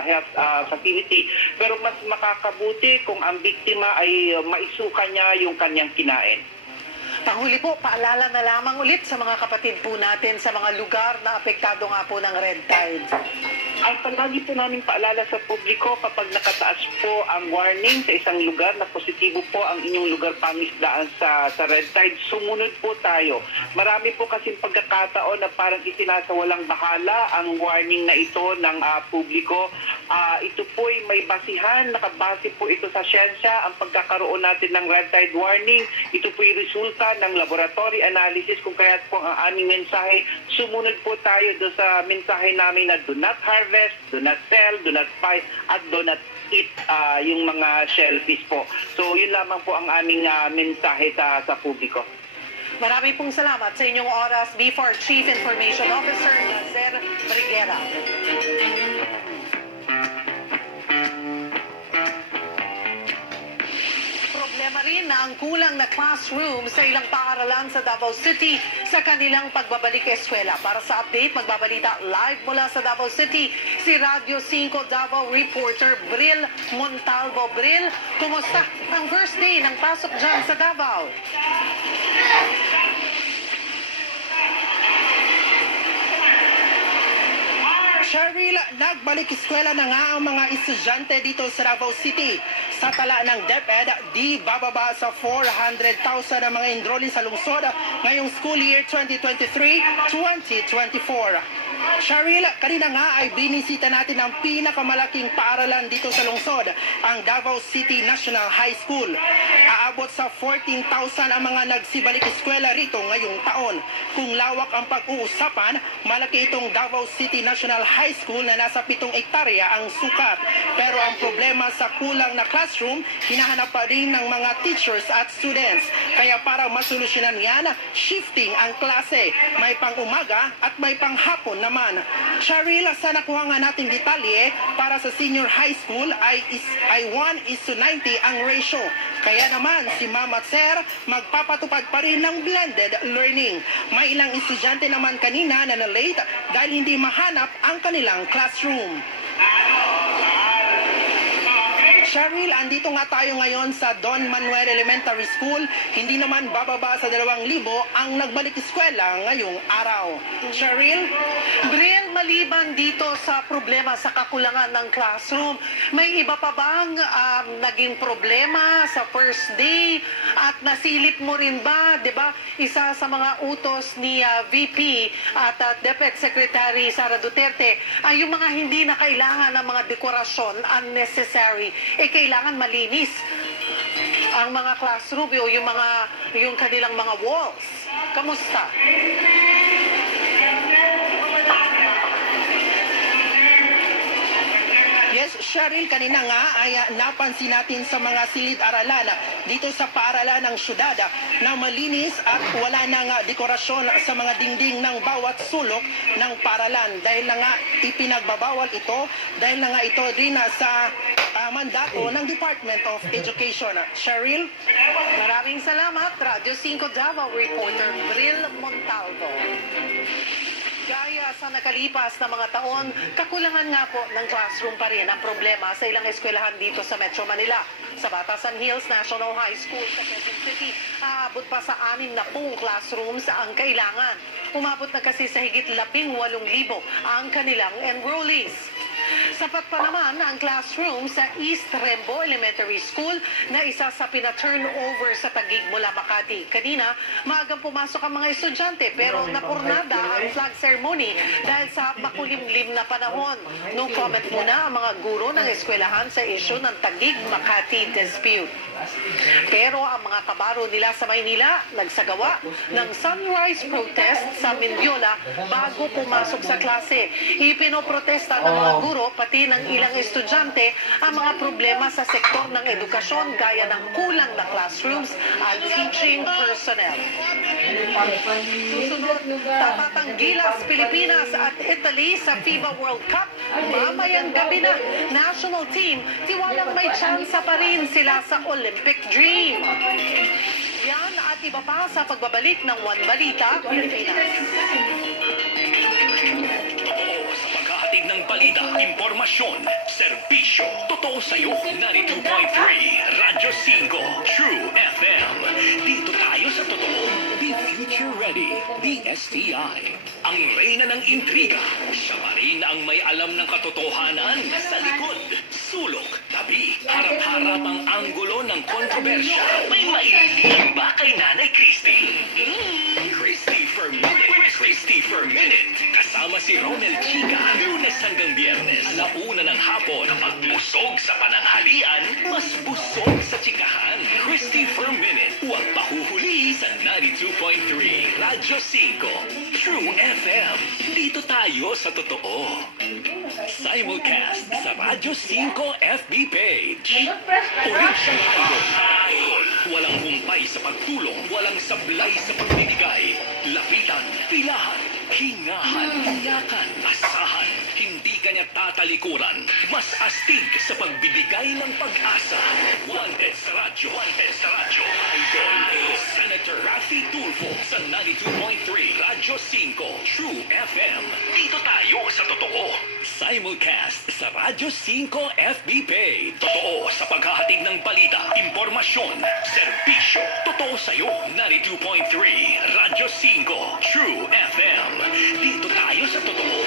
health facility. Pero mas makakabuti kung ang biktima ay maisuka niya yung kanyang kinain. Panghuli po, paalala na lamang ulit sa mga kapatid po natin sa mga lugar na apektado nga po ng red tide. Ang palagi po namin paalala sa publiko kapag nakataas po ang warning sa isang lugar na positibo po ang inyong lugar pangisdaan sa red tide, sumunod po tayo. Marami po kasing pagkakataon na parang isinasawalang bahala ang warning na ito ng publiko. Ito po ay may basihan, nakabase po ito sa siyensya, ang pagkakaroon natin ng red tide warning. Ito po ay resulta ng laboratory analysis, kung kaya po ang aming mensahe, sumunod po tayo doon sa mensahe namin na do not harvest, do not sell, do not buy, at do not eat yung mga shellfish po. So yun lamang po ang aming mensahe sa publiko. Marami pong salamat sa inyong oras, B4 Chief Information Officer Lazer Briguera. Problema rin na ang kulang na classroom sa ilang paaralan sa Davao City sa kanilang pagbabalik eskwela. Para sa update, magbabalita live mula sa Davao City si Radio 5 Davao reporter Bril Montalvo. Bril, kumusta ang first day ng pasok dyan sa Davao? Cheryl, nagbalik eskwela na nga ang mga estudyante dito sa Davao City. Sa tala ng DepEd, di bababa sa 400,000 ang mga enrollee sa lungsod ngayong school year 2023-2024. Cheryl, kanina nga ay binisita natin ang pinakamalaking paaralan dito sa lungsod, ang Davao City National High School. Aabot sa 14,000 ang mga nagsibalik eskwela rito ngayong taon. Kung lawak ang pag-uusapan, malaki itong Davao City National High School na nasa 7 ektarya ang sukat. Pero ang problema sa kulang na classroom, hinahanap pa rin ng mga teachers at students. Kaya para masolusyonan yan, shifting ang klase. May pang-umaga at may pang-hapon naman. Cheryl, sa nakuha nga nating detalye, para sa senior high school ay 1:90 ang ratio. Kaya naman si Ma'am at Sir magpapatupad pa rin ng blended learning. May ilang estudyante naman kanina na na-late dahil hindi mahanap ang kanilang classroom. Cheryl, andito nga tayo ngayon sa Don Manuel Elementary School. Hindi naman bababa sa 2,000 ang nagbalik eskwela ngayong araw. Cheryl? Bril, maliban dito sa problema sa kakulangan ng classroom, may iba pa bang naging problema sa first day? At nasilip mo rin ba, di ba, isa sa mga utos ni VP at DepEd Secretary Sara Duterte ay yung mga hindi na kailangan ng mga dekorasyon, unnecessary, kailangan malinis ang mga classroom o yung kanilang mga walls. Kamusta? Yes, Cheryl, kanina nga ay napansin natin sa mga silid-aralan dito sa paaralan ng syudad na malinis at wala nang dekorasyon sa mga dingding ng bawat sulok ng paaralan. Dahil na nga ipinagbabawal ito, dahil na nga ito rin sa mandato ng Department of Education. Cheryl? Maraming salamat, Radyo 5 Davao reporter Bril Montalvo. Gaya sa nakalipas na mga taon, kakulangan nga po ng classroom pa rin ang problema sa ilang eskwelahan dito sa Metro Manila. Sa Batasan Hills National High School sa Quezon City, aabot pa sa 60 classrooms ang kailangan. Umabot na kasi sa higit 18,000 ang kanilang enrollees. Sapat pa naman ang classroom sa East Rembo Elementary School na isa sa pina-turnover sa Taguig mula Makati. Kanina, maagang pumasok ang mga estudyante pero napurnada ang flag ceremony dahil sa makulimlim na panahon. Nung comment muna ang mga guro ng eskwelahan sa issue ng Taguig-Makati dispute. Pero ang mga kabaro nila sa Maynila nagsagawa ng sunrise protest sa Mindiola bago pumasok sa klase. Ipinoprotesta ng mga guro pati ng ilang estudyante ang mga problema sa sektor ng edukasyon gaya ng kulang na classrooms at teaching personnel. Susunod, tatatang Gilas, Pilipinas at Italy sa FIBA World Cup. Mamayang gabi na, national team, tiwalang may tsansa pa rin sila sa Olympic dream. Yan at iba pa sa pagbabalik ng One Balita, Pilipinas. Hatid ng balita, impormasyon, serbisyo, totoo sa'yo, 92.3, Radyo 5, True FM. Dito tayo sa totoo, be future ready, BSTI. Ang reyna ng intriga, siya pa rin ang may alam ng katotohanan sa likod, sulok, tabi, harap-harap ang anggulo ng kontrobersya. May maililihim ba kay Nanay Christy? Christy for Minute, Christy for Minute. Kasama si Ronel Chica, Lunes hanggang Biyernes. Launa ng hapon, magbusog sa pananghalian, mas busog sa chikahan. Christy for Minute, huwag pahuhuli sa 92.3, Radyo 5, True FM. Dito tayo sa totoo. Simulcast sa Radyo 5 FB page. Original Idol. Walang humpay sa pagtulong, walang sablay sa pagbibigay. Lapitan, pilahan, hingahan, iyakan, asahan. Hindi kanya tatalikuran. Mas astig sa pagbibigay ng pag-asa. Wanted sa radyo, Idol. Senator Raffy Tulfo sa 92.3 Radyo 5 True FM. Dito tayo sa totoo. Simulcast sa Radyo 5 FB page. Totoo sa paghahatid ng balita, impormasyon, serbisyo. Totoo sa'yo, 92.3 Radyo 5 True FM. Dito tayo sa totoo.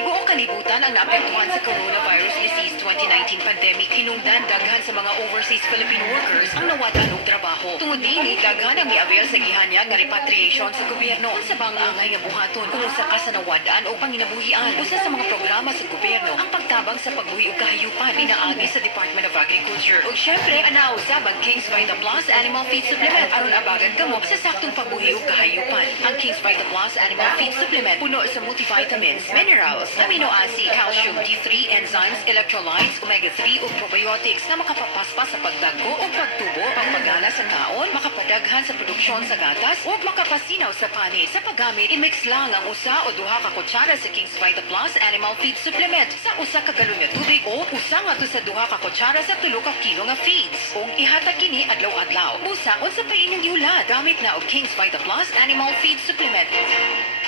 Tibuok kalibutan ang naapektuhan sa coronavirus disease 2019 pandemic. Hinungdan daghan sa mga overseas Filipino workers ang nawadan og trabaho. Tungod dinhi daghan ang miabil sa gihanyag nga repatriation sa gobyerno sa bang-angay nga buhaton kung sa kasanawadan o panginabuhian. Usa sa mga programa sa gobyerno ang pagtabang sa pagbuhi og kahayupan pinaagi sa Department of Agriculture. Ug syempre anausab ang King's Vita Plus Animal Feed Supplement aron abagan kamo sa saktong pagbuhi og kahayupan. Ang King's Vita Plus Animal Feed Supplement puno sa multivitamins, minerals, amino acid, calcium, D3, enzymes, electrolytes, omega-3 ug probiotics na makapapaspas sa pagdagko o pagtubo, pagpagana sa kaon, makapadaghan sa produksyon sa gatas ug makapasinaw sa pani. Sa paggamit, i-mix lang ang usa o duha ka kutsara sa King's Vita Plus Animal Feed Supplement sa usa ka galon nga tubig o usa ngadto sa duha ka kutsara sa 3 ka kilo nga feeds. Ug ihatag kini adlaw-adlaw. Busa unsa pa inyong giulat gamit na og King's Vita Plus Animal Feed Supplement.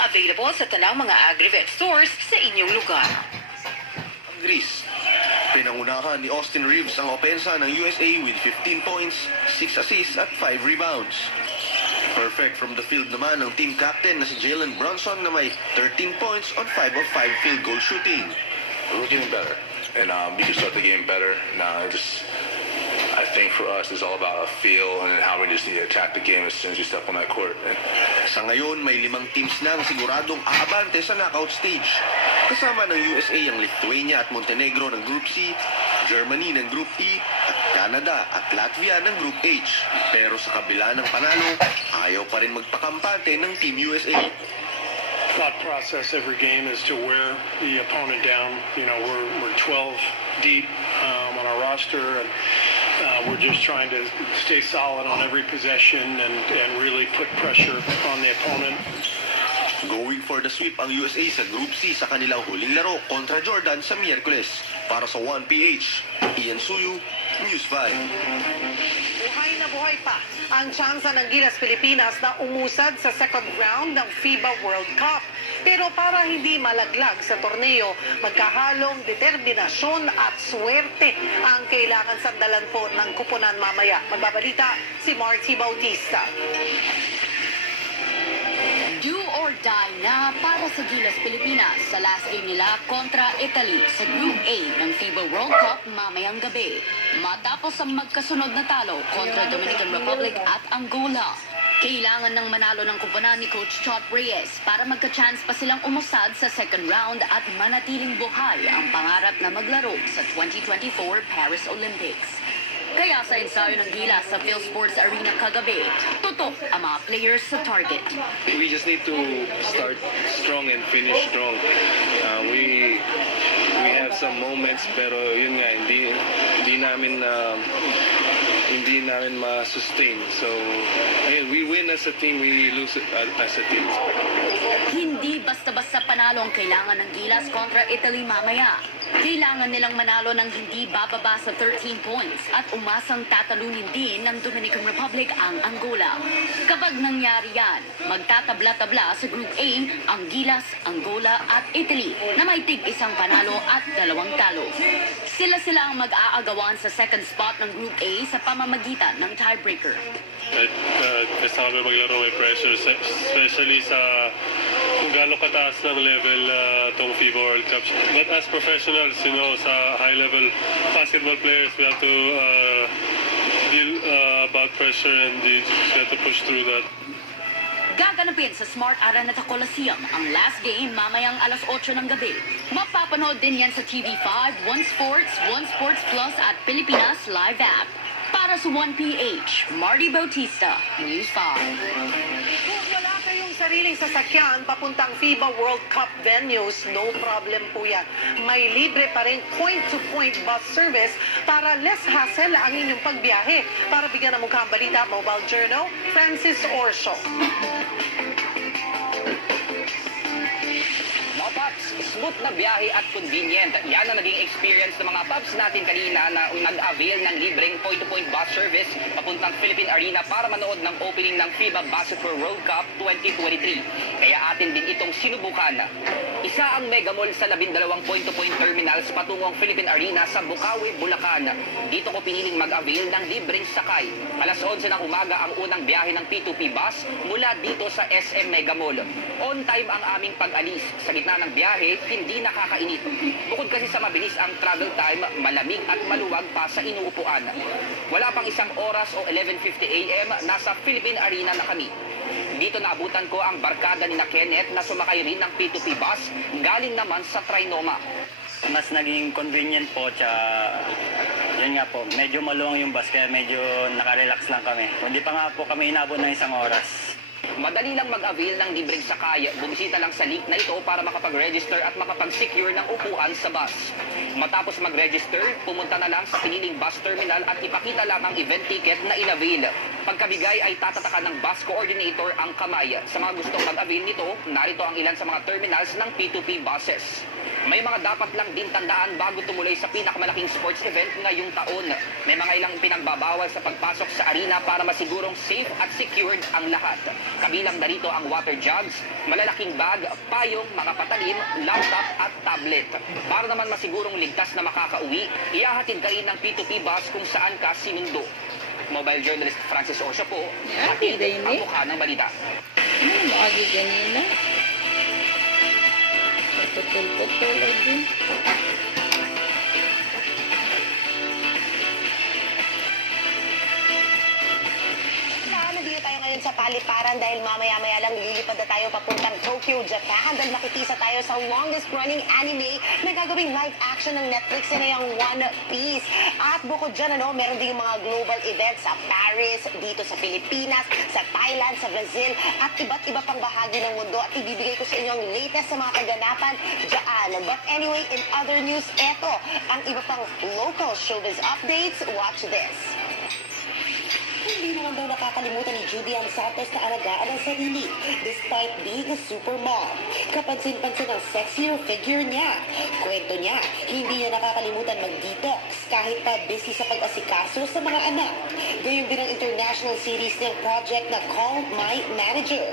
Available sa tanang mga Agrivet stores sa inyong lugar. Greece. Pinangunahan ni Austin Reeves ang opensa ng USA with 15 points, 6 assists at 5 rebounds. Perfect from the field naman ng team captain na si Jalen Brunson na may 13 points on 5 of 5 field goal shooting. We're getting better, and we can start the game better. Now, I think for us, it's all about a feel and how we just need to attack the game as soon as we step on that court. Sa ngayon, may 5 teams na ang siguradong aabante sa knockout stage. Kasama ng USA ang Lithuania at Montenegro ng Group C, Germany ng Group E, at Canada at Latvia ng Group H. Pero sa kabila ng panalo, ayaw pa rin magpakampante ng Team USA. Thought process every game is to wear the opponent down. You know, we're 12 deep on our roster, and we're just trying to stay solid on every possession and really put pressure on the opponent. Going for the sweep ang USA sa Group C sa kanilang huling laro kontra Jordan sa Miyerkules. Para sa 1PH, Ian Suyu, News 5. Buhay na buhay pa ang tsansa ng Gilas Pilipinas na umusad sa second round ng FIBA World Cup. Pero para hindi malaglag sa torneo, magkahalong determinasyon at swerte ang kailangan sandalan po ng kupunan mamaya. Magbabalita si Marty Bautista. Do or die na para sa Gilas Pilipinas sa last game nila kontra Italy sa Group A ng FIBA World Cup mamayang gabi. Matapos ang magkasunod na talo kontra Dominican Republic at Angola. Kailangan ng manalo ng kupunan ni Coach Chot Reyes para magka-chance pa silang umusad sa second round at manatiling buhay ang pangarap na maglaro sa 2024 Paris Olympics. Kaya sa ensayo ng Gilas sa PhilSports Arena kagabi, tutok ang mga players sa target. We just need to start strong and finish strong. We have some moments pero yun nga hindi namin ma-sustain. So ayun, we win as a team, we lose as a team. Hindi basta-basta panalo ang kailangan ng Gilas kontra Italy mamaya. Kailangan nilang manalo ng hindi bababa sa 13 points at umasang tatalunin din ng Dominican Republic ang Angola. Kapag nangyari yan, magtatabla-tabla sa Group A ang Gilas, Angola at Italy na may tig-isang panalo at 2 talo. Sila ang mag-aagawan sa second spot ng Group A sa pamamagitan ng tiebreaker. Kasama maglaro may pressure, especially sa kung gaano kataas ng level tong FIBA World Cup. But as professionals, you know, sa high-level basketball players, we have to deal about pressure and we have to push through that. Gaganapin sa Smart Araneta Coliseum ang last game mamayang 8:00 ng gabi. Mapapanood din yan sa TV5, One Sports, One Sports Plus at Pilipinas Live App. Para sa 1PH, Marty Bautista, News 5. Kung wala kayong sariling sasakyan papuntang FIBA World Cup venues, no problem po yan. May libre pa rin point-to-point bus service para less hassle ang inyong pagbiyahe. Para bigyan ng mukhang balita, Mobile Journal, Francis Orso. Mga Paps, smooth na biyahe at convenient. Yan ang naging experience ng mga Paps natin kanina na nag-avail ng libreng point-to-point bus service papuntang Philippine Arena para manood ng opening ng FIBA Basketball World Cup 2023. Kaya atin din itong sinubukan. Isa ang Mega Mall sa 12 point-to-point terminals patungong Philippine Arena sa Bukawi, Bulacan. Dito ko piniling mag-avail ng libreng sakay. Alas 11 ng umaga ang unang biyahe ng P2P bus mula dito sa SM Mega Mall. On time ang aming pag-alis. Sa gitna ng biyahe, hindi nakakainit. Bukod kasi sa mabilis ang travel time, malamig at maluwag pa sa inuupuan. Wala pang isang oras o 11:50 a.m. nasa Philippine Arena na kami. Dito naabutan ko ang barkada ni Kenneth na sumakay rin ng P2P bus galing naman sa Trinoma. Mas naging convenient po, tsaka yun nga po, medyo maluwang yung bus kaya medyo nakarelax lang kami. Hindi pa nga po kami inabot ng isang oras. Madali lang mag-avail ng libreng sakay. Bumisita lang sa link na ito para makapag-register at makapag-secure ng upuan sa bus. Matapos mag-register, pumunta na lang sa piniling bus terminal at ipakita lang ang event ticket na in-avail. Pagkabigay ay tatatakan ng bus coordinator ang kamay. Sa mga gustong mag-avail nito, narito ang ilan sa mga terminals ng P2P buses. May mga dapat lang din tandaan bago tumuloy sa pinakamalaking sports event ngayong taon. May mga ilang pinagbabawal sa pagpasok sa arena para masigurong safe at secured ang lahat. Kabilang narito ang water jugs, malalaking bag, payong, mga patalim, laptop at tablet. Para naman masigurong ligtas na makakauwi, ihahatid ka rin ng P2P bus kung saan ka sinundo. Mobile journalist Francis Osho po, hatid ang mukha ng balita. Ano mo agi ganina? Putol-putol lagi. Nandito tayo ngayon sa paliparan dahil mamaya-maya lang lilipad na tayo papuntang Tokyo, Japan dahil makikisa tayo sa longest running anime na gagawing live action ng Netflix na yung One Piece. At bukod dyan, meron din yung mga global events sa Paris, dito sa Pilipinas, sa Thailand, sa Brazil, at iba't iba pang bahagi ng mundo. At ibibigay ko sa inyo ang latest sa mga kaganapan dyan. But anyway, in other news, eto ang iba pang local showbiz updates. Watch this. Hindi naman daw nakakalimutan ni Julian Santos na alagaan ang sarili despite being a super mom. Kapansin-pansin ang sexier figure niya. Kwento niya, hindi niya nakakalimutan mag-detox kahit pa busy sa pag-asikaso sa mga anak. Gayun din ang international series niyang project na Call My Manager.